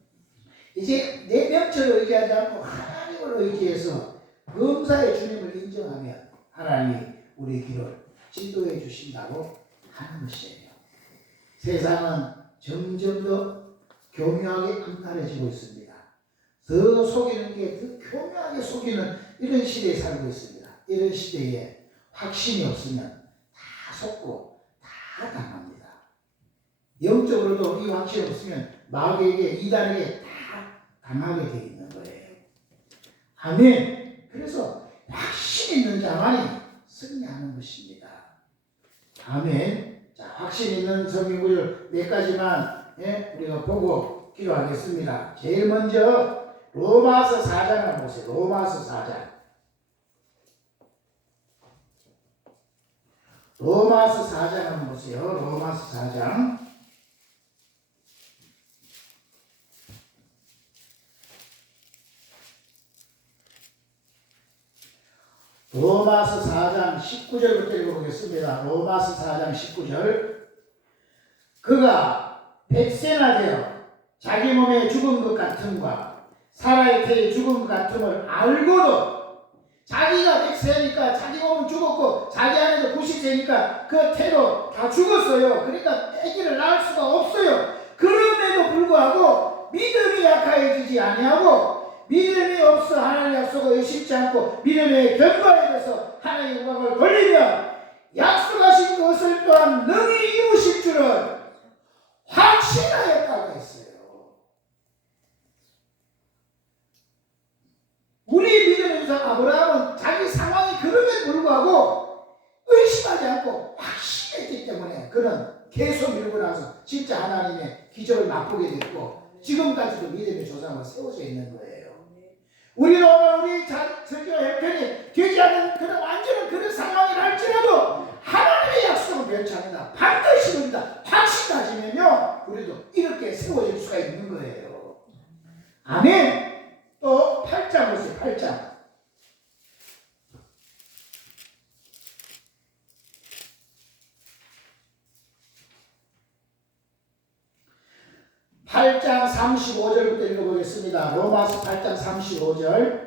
이제 내 명철을 의지하지 않고 하나님을 의지해서 범사의 주님을 인정하면 하나님이 우리 길을 지도해 주신다고 하는 것이에요. 세상은 점점 더 교묘하게 암탈해지고 있습니다. 더 속이는 게 더 교묘하게 속이는 이런 시대에 살고 있습니다. 이런 시대에 확신이 없으면 다 속고 다 당합니다. 영적으로도 이 확신이 없으면 마귀에게 이단에게 다 당하게 되어 있는 거예요. 아멘. 그래서 확신 있는 자만이 승리하는 것입니다. 아멘. 자, 확신 있는 성경 구절 몇 가지만 우리가 보고 기도하겠습니다. 제일 먼저 로마서 4장을 보세요. 로마서 4장. 로마서 4장 한번 보세요. 로마서 4장. 로마서 4장 19절부터 읽어보겠습니다. 로마서 4장 19절. 그가 백세나 되어 자기 몸의 죽은 것 같음과 사라의 태의 죽은 것 같음을 알고도 자기가 백세니까 자기 몸은 죽었고 자기 안에도 90세니까 그 태도 다 죽었어요. 그러니까 아기를 낳을 수가 없어요. 그럼에도 불구하고 믿음이 약해지지 아니하고 믿음이 없어 하나님의 약속을 의심치 않고 믿음의 결과에 대해서 하나님의 영광을 돌리며 약속하신 것을 또한 능히 이루실 줄은 확신하였다고 했어요. 우리 믿음의 조상 아브라함은 자기 상황이 그럼에도 불구하고 의심하지 않고 확신했기 때문에 그는 계속 밀고 나서 진짜 하나님의 기적을 맛보게 됐고 지금까지도 믿음의 조상으로 세워져 있는 거예요. 우리도 오늘 우리 설교 형편이 되지 않은 그런 완전한 그런 상황이라 할지라도 하나님의 약속은 변치 않는다. 반드시 이룬다. 확신 가지면요 우리도 이렇게 세워질 수가 있는 거예요. 아멘. 또 8장 보세요. 8장. 8장 35절부터 읽어보겠습니다. 로마서 8장 35절.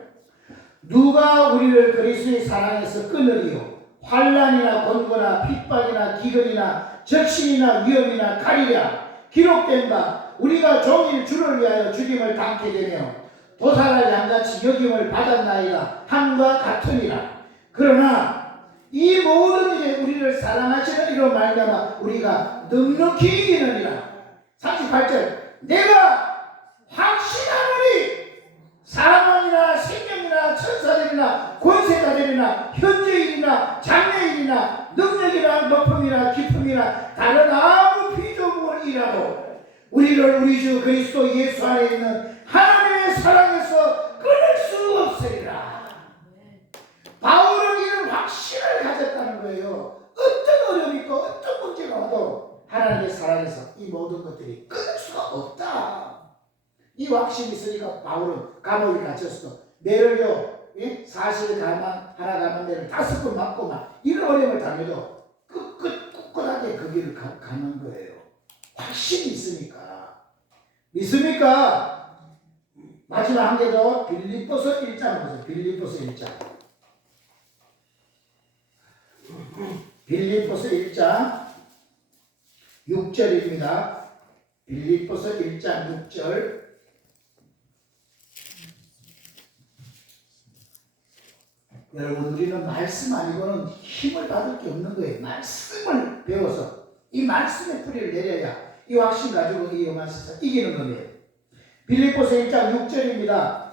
누가 우리를 그리스도의 사랑에서 끊으리요? 환난이나 곤고나 핍박이나 기근이나 적신이나 위험이나 가리랴 기록된 바 우리가 종일 주를 위하여 죽임을 당케 되며 도살할 양같이 여김을 받았나이다 함과 같으니라. 그러나 이 모든 일에 우리를 사랑하시는 이로 말미암아 우리가 넉넉히 이기느니라. 38절 내가 확신하노니 사망이나 생명이나 천사들이나 권세자들이나 현재일이나 장래일이나 능력이나 높음이나 깊음이나 다른 아무 피조물이라도 우리를 우리 주 그리스도 예수 안에 있는 하나님의 사랑에서 끊을 수 없으리라. 바울은 이런 확신을 가졌다는 거예요. 어떤 어려움이 있고 어떤 문제가 와도 하나님의 사랑에서 이 모든 것들이 끊을 수가 없다. 이 확신이 있으니까 바울은 감옥에 갇혔어. 매를요 사실 가만 하나 가만 매를 5번 맞고 막 이런 어려움을 당해도 꿋꿋하게 그 길을 가는 거예요. 확신이 있으니까. 믿습니까? 마지막 한 개 더 빌립보서 1장 보세요. 빌립보서 1장. 빌립보서 1장 6절입니다. 빌립보서 1장 6절. 여러분 우리는 말씀 아니고는 힘을 받을 게 없는 거예요. 말씀을 배워서 이 말씀의 뿌리를 내려야 이 확신 가지고 이 영한 세상 이기는 겁니다. 빌립보서 1장 6절입니다.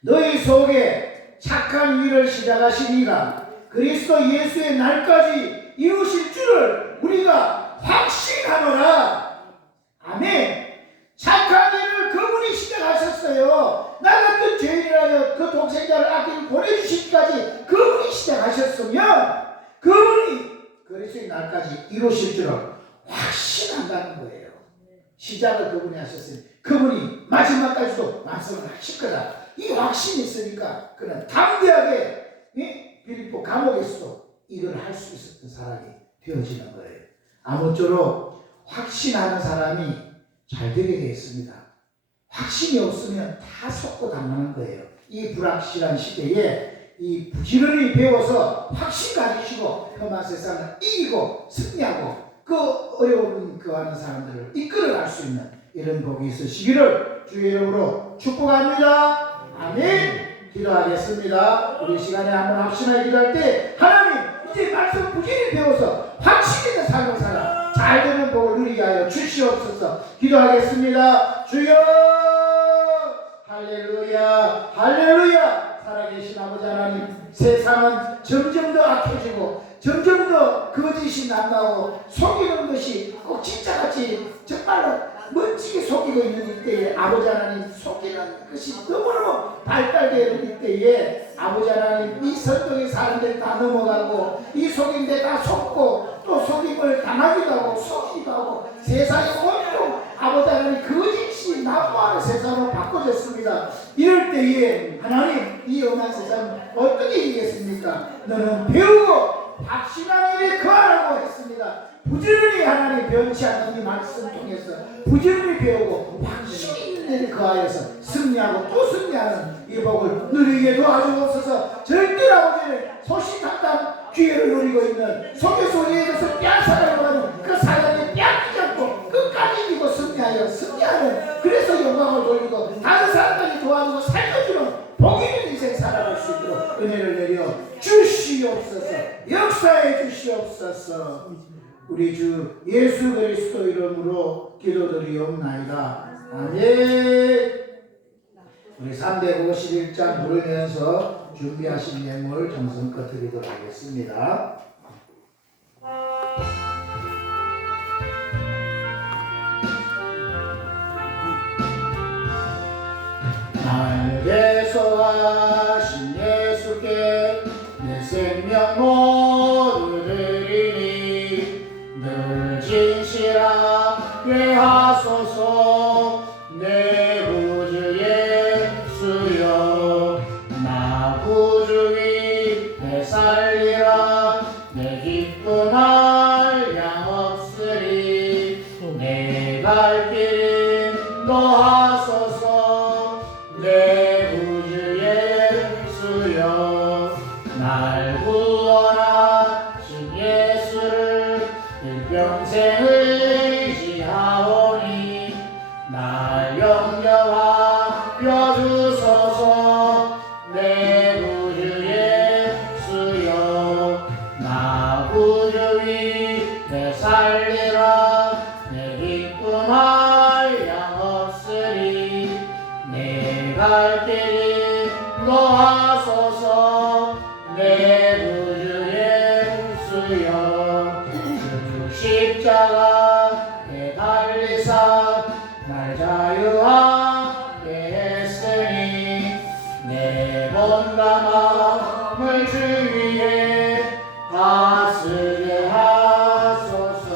너희 속에 착한 일을 시작하신 이가 그리스도 예수의 날까지 이루실 줄을 우리가 확신하노라. 아멘. 착한 일을 그분이 시작하셨어요. 나 같은 죄인이라여 그 독생자를 아끼고 보내주시기까지 그분이 시작하셨으면 그분이 그리스도의 날까지 이루실 줄을 확신한다는 거예요. 시작을 그분이 하셨으니 그분이 마지막까지도 완성을 하실 거다. 이 확신이 있으니까 그는 담대하게 빌립보 감옥에서도 일을 할 수 있었던 사람이 되어지는 거예요. 아무쪼록 확신하는 사람이 잘 되게 되어 있습니다. 확신이 없으면 다 속고 당하는 거예요. 이 불확실한 시대에 이 부지런히 배워서 확신 가지시고 험한 세상을 이기고 승리하고 그 어려운 거하는 사람들을 이끌어갈 수 있는 이런 복이 있으시기를 주의 이름으로 축복합니다. 아멘. 기도하겠습니다. 우리 시간에 한번 합심하게 기도할 때 하나님 이제 말씀 부지런히 배워서 확신 있는 삶을 살아 잘 되는 복을 누리게 하여 주시옵소서. 기도하겠습니다. 주여 할렐루야 할렐루야. 살아계신 아버지 하나님, 세상은 점점 더 악해지고 점점 더 거짓이 남나고 속이는 것이 꼭 진짜같이 정말로 멋지게 속이고 있는 이때에 아버지 하나님, 속이는 것이 너무너무 발달되는 이때에 아버지 하나님, 이 선동의 사람들이 다 넘어가고 이 속임들 다 속고 또 속임을 당하기도 하고 속이기도 하고 세상이 온통 아버지 하나님 거짓이 난무하는 세상으로 바꿔졌습니다. 이럴 때에 하나님, 이 엄한 세상 어떻게 이기겠습니까? 너는 배우고 확신한 일에 거하라고 했습니다. 부지런히 하나님 변치 않는 이 말씀 통해서 부지런히 배우고 확신 있는 일에 거하여서 승리하고 또 승리하는 이 복을 누리게 도와주옵소서. 절대로 아버지는 소신탄탄 기회를 누리고 있는 속에서 우리에게서 빼앗아가려고 하는 그 사람이 빼앗기지 않고 끝까지 이기고 승리하는, 그래서 영광을 돌리고 다른 사람들이 도와주고 살려주는 복 있는 인생 살아갈 수 있도록 은혜를 내려 주시옵소서. 역사해 주시옵소서. 우리 주 예수 그리스도 이름으로 기도드리옵나이다. 아멘. 우리 351장 부르면서 준비하신 예물 정성껏 드리도록 하겠습니다. 날 대소하신 예수께 내 생명 모두 드리니 늘 진실하게 하소서. 내 구주 예수여, 나 구주의 되살리라. 내 기쁨 한량 없으리. 내 갈 길 인도하소서. 내 구주 예수여, 날 구원하 평생 의지하오니 날 영접하여 주소서. 내 구주 예수여 나 구주 위에 살리라. 내 기쁨할 양 없으리. 내 갈 길이 인도하소서. 내 구주 예수여 주 십자가에 달리사 날 자유하게 했으니 내 몸과 마음을 주 위에 다 쓰게 하소서.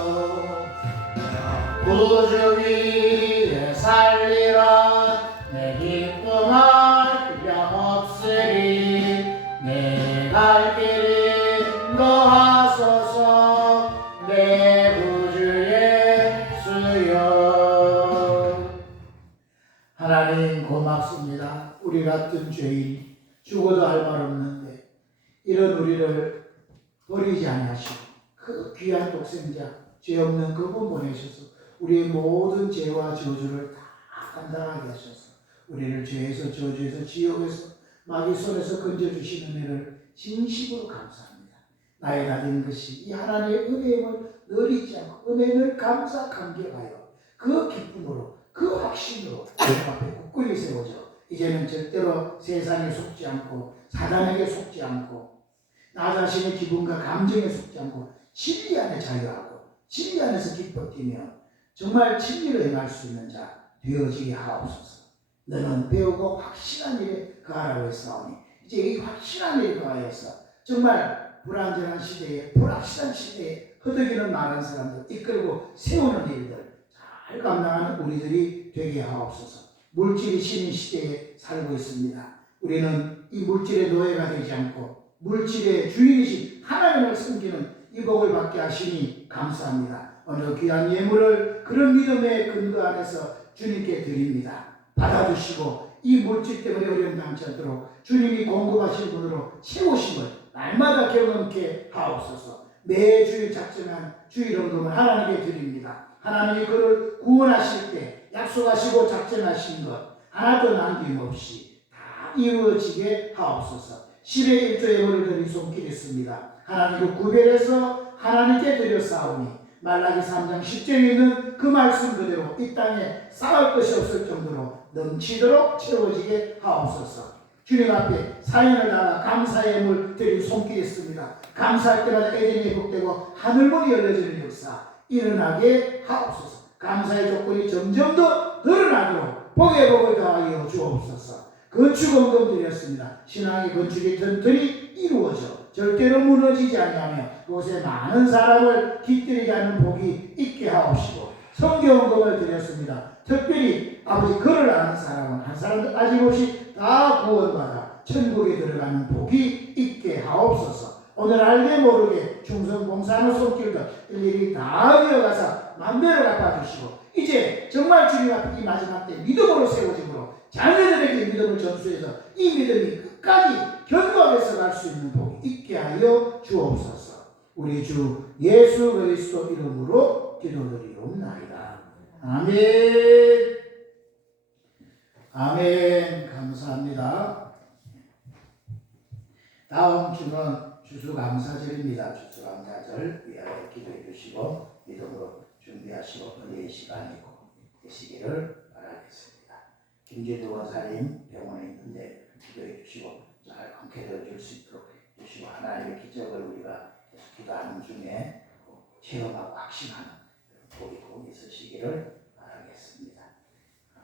구주 위에 살리라. 내 기쁨할 양 없으리. 내 갈 길이 인도하소서. 내 구주 예수여. 하나님 고맙습니다. 우리 같은 죄인 죽어도 할 말 없는데 이런 우리를 버리지 아니하시고 그 귀한 독생자 죄 없는 그분 보내셔서 우리의 모든 죄와 저주를 다 감당하게 하셔서 우리를 죄에서 저주에서 지옥에서 마귀 손에서 건져주시는 은혜를 진심으로 감사합니다. 나의 가진 것이 이 하나님의 은혜임을 늘 잊지 않고 은혜를 감사 감격하여 그 기쁨으로 그 확신으로 그 앞에 굳건히 세워져 이제는 절대로 세상에 속지 않고 사단에게 속지 않고 나 자신의 기분과 감정에 속지 않고 진리 안에 자유하고 진리 안에서 기뻐 뛰며 정말 진리를 행할 수 있는 자 되어지게 하옵소서. 너는 배우고 확실한 일에 거하라고 했사오니 이제 이 확실한 일에 거하여서 정말 불안정한 시대에 불확실한 시대에 허덕이는 많은 사람들 이끌고 세우는 일들 잘 감당하는 우리들이 되게 하옵소서. 물질이 신인 시대에 살고 있습니다. 우리는 이 물질의 노예가 되지 않고 물질의 주인이신 하나님을 섬기는 이 복을 받게 하시니 감사합니다. 오늘 귀한 예물을 그런 믿음의 근거 안에서 주님께 드립니다. 받아주시고 이 물질 때문에 어려움 당치 않도록 주님이 공급하신 분으로 채우심을 날마다 경험케 하옵소서. 매주일 작정한 주일 헌금을 하나님께 드립니다. 하나님이 그를 구원하실 때 약속하시고 작정하신 것 하나도 남김없이 다 이루어지게 하옵소서. 10의 1조 예물을 드린 손길이 있습니다. 하나님을 구별해서 하나님께 드렸사오니 말라기 3장 10절에 있는 그 말씀 그대로 이 땅에 쌓을 것이 없을 정도로 넘치도록 채워지게 하옵소서. 주님 앞에 사연을 나가 감사의 예물 드린 손길이 있습니다. 감사할 때마다 에덴이 회복되고 하늘문이 열려지는 역사 일어나게 하옵소서. 감사의 조건이 점점 더 늘어나도록 복의 복을 더하여 주옵소서. 건축원금 드렸습니다. 신앙의 건축이 튼튼히 이루어져 절대로 무너지지 아니하며 그곳에 많은 사람을 깃들이게 하는 복이 있게 하옵시고 성경원금을 드렸습니다. 특별히 아버지 글을 아는 사람은 한 사람도 빠짐없이 다 구원받아 천국에 들어가는 복이 있게 하옵소서. 오늘 알게 모르게 충성 봉사하는 손길도 일일이 다 이어가서 만배를 갚아주시고 이제 정말 주님 앞에 이 마지막 때 믿음으로 세워짐으로 자녀들에게 믿음을 전수해서 이 믿음이 끝까지 견고하게 갈 수 있는 복이 있게 하여 주옵소서. 우리 주 예수 그리스도 이름으로 기도드리옵나이다. 아멘. 아멘. 감사합니다. 다음 주는 추수감사절입니다. 추수감사절 위하여 기도해 주시고 믿음으로 준비하시고 은혜의 시간이고 되시기를 바라겠습니다. 김재주 원사님 병원에 있는데 기도해 주시고 잘 건강해 줄 수 있도록 해주시고 하나님의 기적을 우리가 계속 기도하는 중에 체험하고 확신하는 복이 꼭 있으시기를 바라겠습니다.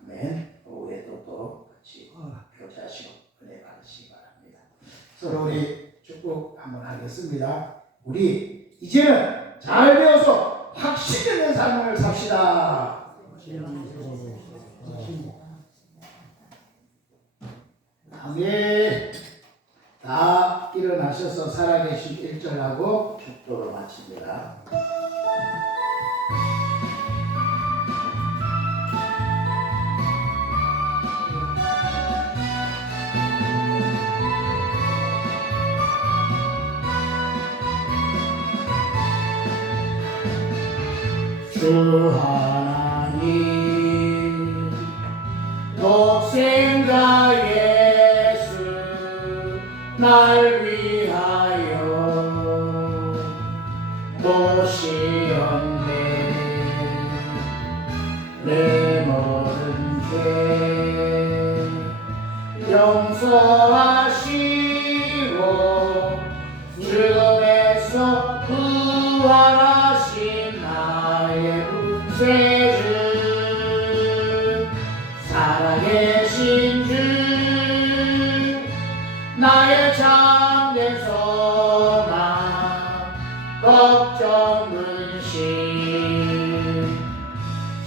아멘. 오후에도 또 같이 교제하시고 은혜 받으시기 바랍니다. 서로 우리 축복 한번 하겠습니다. 우리 이제는 잘 배워서 확신 있는 삶을 삽시다. 아멘. 다 일어나셔서 살아계신 1절하고 축도로 마칩니다. 주 하나님 독생자 예수 날 위하여 모시었네. 내 모든 죄 용서하시고 죽음에서 부활하신 나의 구세주 살아계신 주 나의 참된 소망 걱정 근심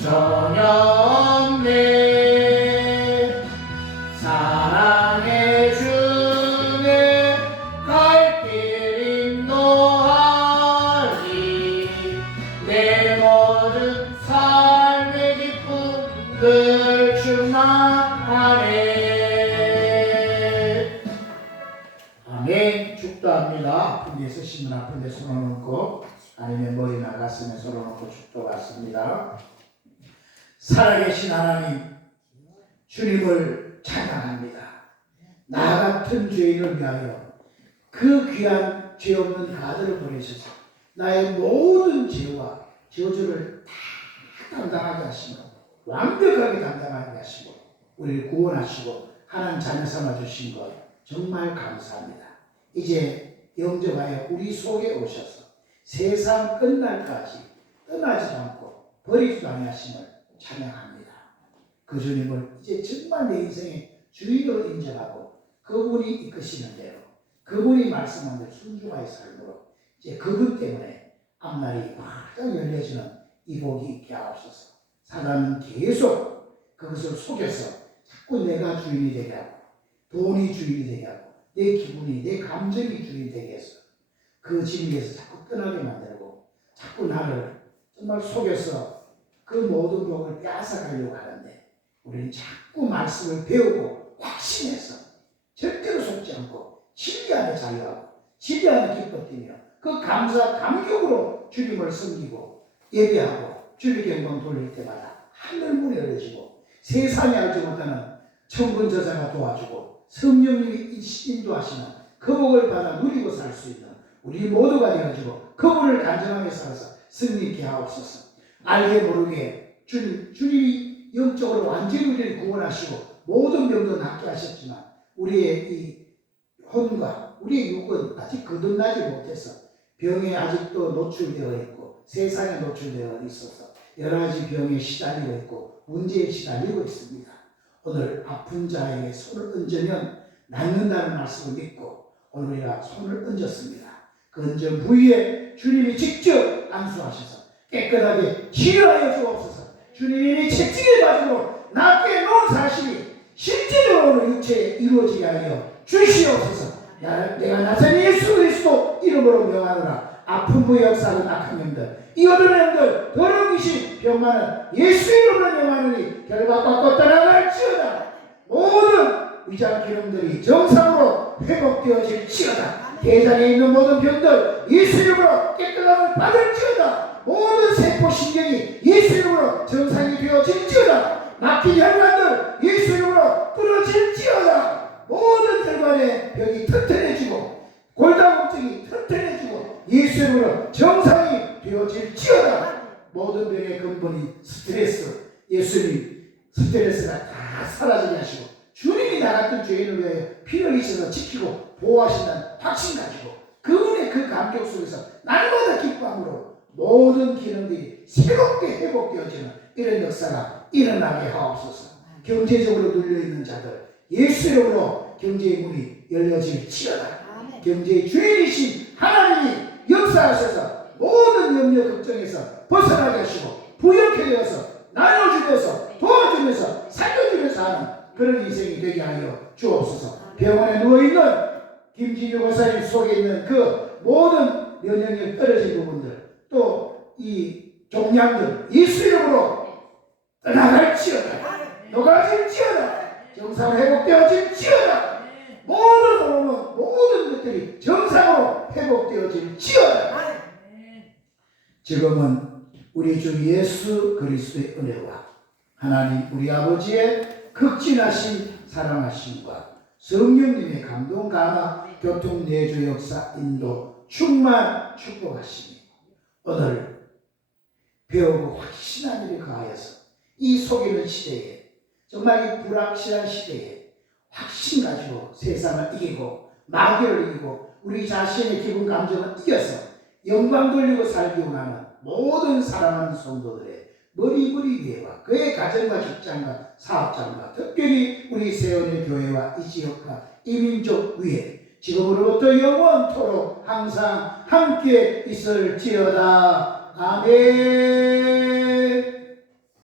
전혀 없네. 사랑해 주네 갈 길 인도하리. 내 모든 삶의 기쁨들 충만하네. 아멘. 축도합니다. 아픈 데 있으시면 아픈 데 손을 얹고 아니면 머리나 가슴에 손을 얹고 축도받습니다. 살아계신 하나님 주님을 찬양합니다. 나 같은 죄인을 위하여 그 귀한 죄 없는 아들을 보내셔서 나의 모든 죄와 저주를 다 담당하게 하시고 완벽하게 담당하게 하시고 우리를 구원하시고 하나님 자녀 삼아 주신 것 정말 감사합니다. 이제 영접하여 우리 속에 오셔서 세상 끝날까지 떠나지 않고 버리지도 아니하심을 찬양합니다. 그 주님을 이제 정말 내 인생의 주인으로 인정하고 그분이 이끄시는 대로 그분이 말씀한 대로 순종하의 삶으로 이제 그분 때문에 앞날이 활짝 열려지는 이 복이 있게 하옵소서. 사람은 계속 그것을 속여서 자꾸 내가 주인이 되게 하고 돈이 주인이 되게 하고 내 기분이 내 감정이 주인이 되게 해서 그 진리에서 자꾸 떠나게 만들고 자꾸 나를 정말 속여서 그 모든 복을 빼앗아가려고 하는데 우리는 자꾸 말씀을 배우고 확신해서 절대로 속지 않고 진리 안에 자유하고 진리 안에 기뻐뛰며 그 감사 감격으로 주님을 섬기고 예배하고 주님께 영광 돌릴 때마다 하늘문이 열려지고 세상에 알지 못하는 천군 저자가 도와주고 성령님이 인도하시는 그 복을 받아 누리고 살 수 있는 우리 모두가 되어지고 그분을 간절하게 살아서 승리케 하옵소서. 알게 모르게 주님이 영적으로 완전히 우리를 구원하시고 모든 병도 낫게 하셨지만 우리의 이 혼과 우리의 육은 아직 거듭나지 못해서 병에 아직도 노출되어 있고 세상에 노출되어 있어서 여러 가지 병에 시달리고 있고 문제에 시달리고 있습니다. 오늘 아픈 자에게 손을 얹으면 낫는다는 말씀을 믿고 오늘 우리가 손을 얹었습니다. 그 얹은 부위에 주님이 직접 안수하셔서 깨끗하게 치료하여 주옵소서. 주님이 채찍에 맞으로 낫게 놓은 사실이 실제적으로 육체에 이루어지게 하여 주시옵소서. 내가 나사렛 예수 그리스도 이름으로 명하노라. 아픈 부의 역사는 악한 영들 이 어떤 영들 더러운 귀신 병만은 예수 이름으로 명하노니 결박받고 떠나갈지어다. 모든 위장 기능들이 정상으로 회복되어질지어다. 대장에 있는 모든 병들 예수 이름으로 깨끗함을 받을지어다. 모든 세포신경이 예수 이름으로 정상이 되어질지어다. 막힌 혈관들 예수 이름으로 뚫어질지어다. 모든 혈관의 병이 튼튼해지고 골다공증이 튼튼해지고 예수 이름으로 정상이 되어질지어다. 모든 병의 근본이 스트레스 예수님 스트레스가 다 사라지게 하시고 주님이 나 같은 죄인을 위하여 피를 흘리셔서 지키고 보호하신다는 확신 가지고 그분의 그 감격 속에서 날마다 기뻐함으로 모든 기능들이 새롭게 회복되어지는 이런 역사가 일어나게 하옵소서. 경제적으로 눌려있는 자들 예수 이름으로 경제의 문이 열려질지어다. 경제의 주인이신 하나님이 역사하셔서 모든 염려 걱정에서 벗어나게 하시고 부욕해 되어서 나눠주면서 도와주면서 살려주면서 하는 그런 인생이 되게 하여 주옵소서. 병원에 누워있는 김진유 권사님 속에 있는 그 모든 면역력 떨어진 부분들 또 이 종양들 예수 이름으로 떠나갈지어다. 녹아질지어다. 정상으로 회복되어질지어다. 모든 호르몬 모든 것들이 정상으로 회복되어질지어다. 지금은 우리 주 예수 그리스도의 은혜와 하나님 우리 아버지의 극진하신 사랑하심과 성령님의 감동 감화 교통 내주 역사 인도 충만 축복하시니 오늘 배우고 확신한 일을 가하여서 이 속이는 시대에 정말 이 불확실한 시대에 확신 가지고 세상을 이기고 마귀를 이기고 우리 자신의 기분 감정을 이겨서 영광 돌리고 살기 원하는 모든 사랑하는 성도들의 머리머리 위에와 그의 가정과 직장과 사업장과 특별히 우리 세원의 교회와 이 지역과 이 민족 위에 지금으로부터 영원토록 항상 함께 있을지어다. 아멘.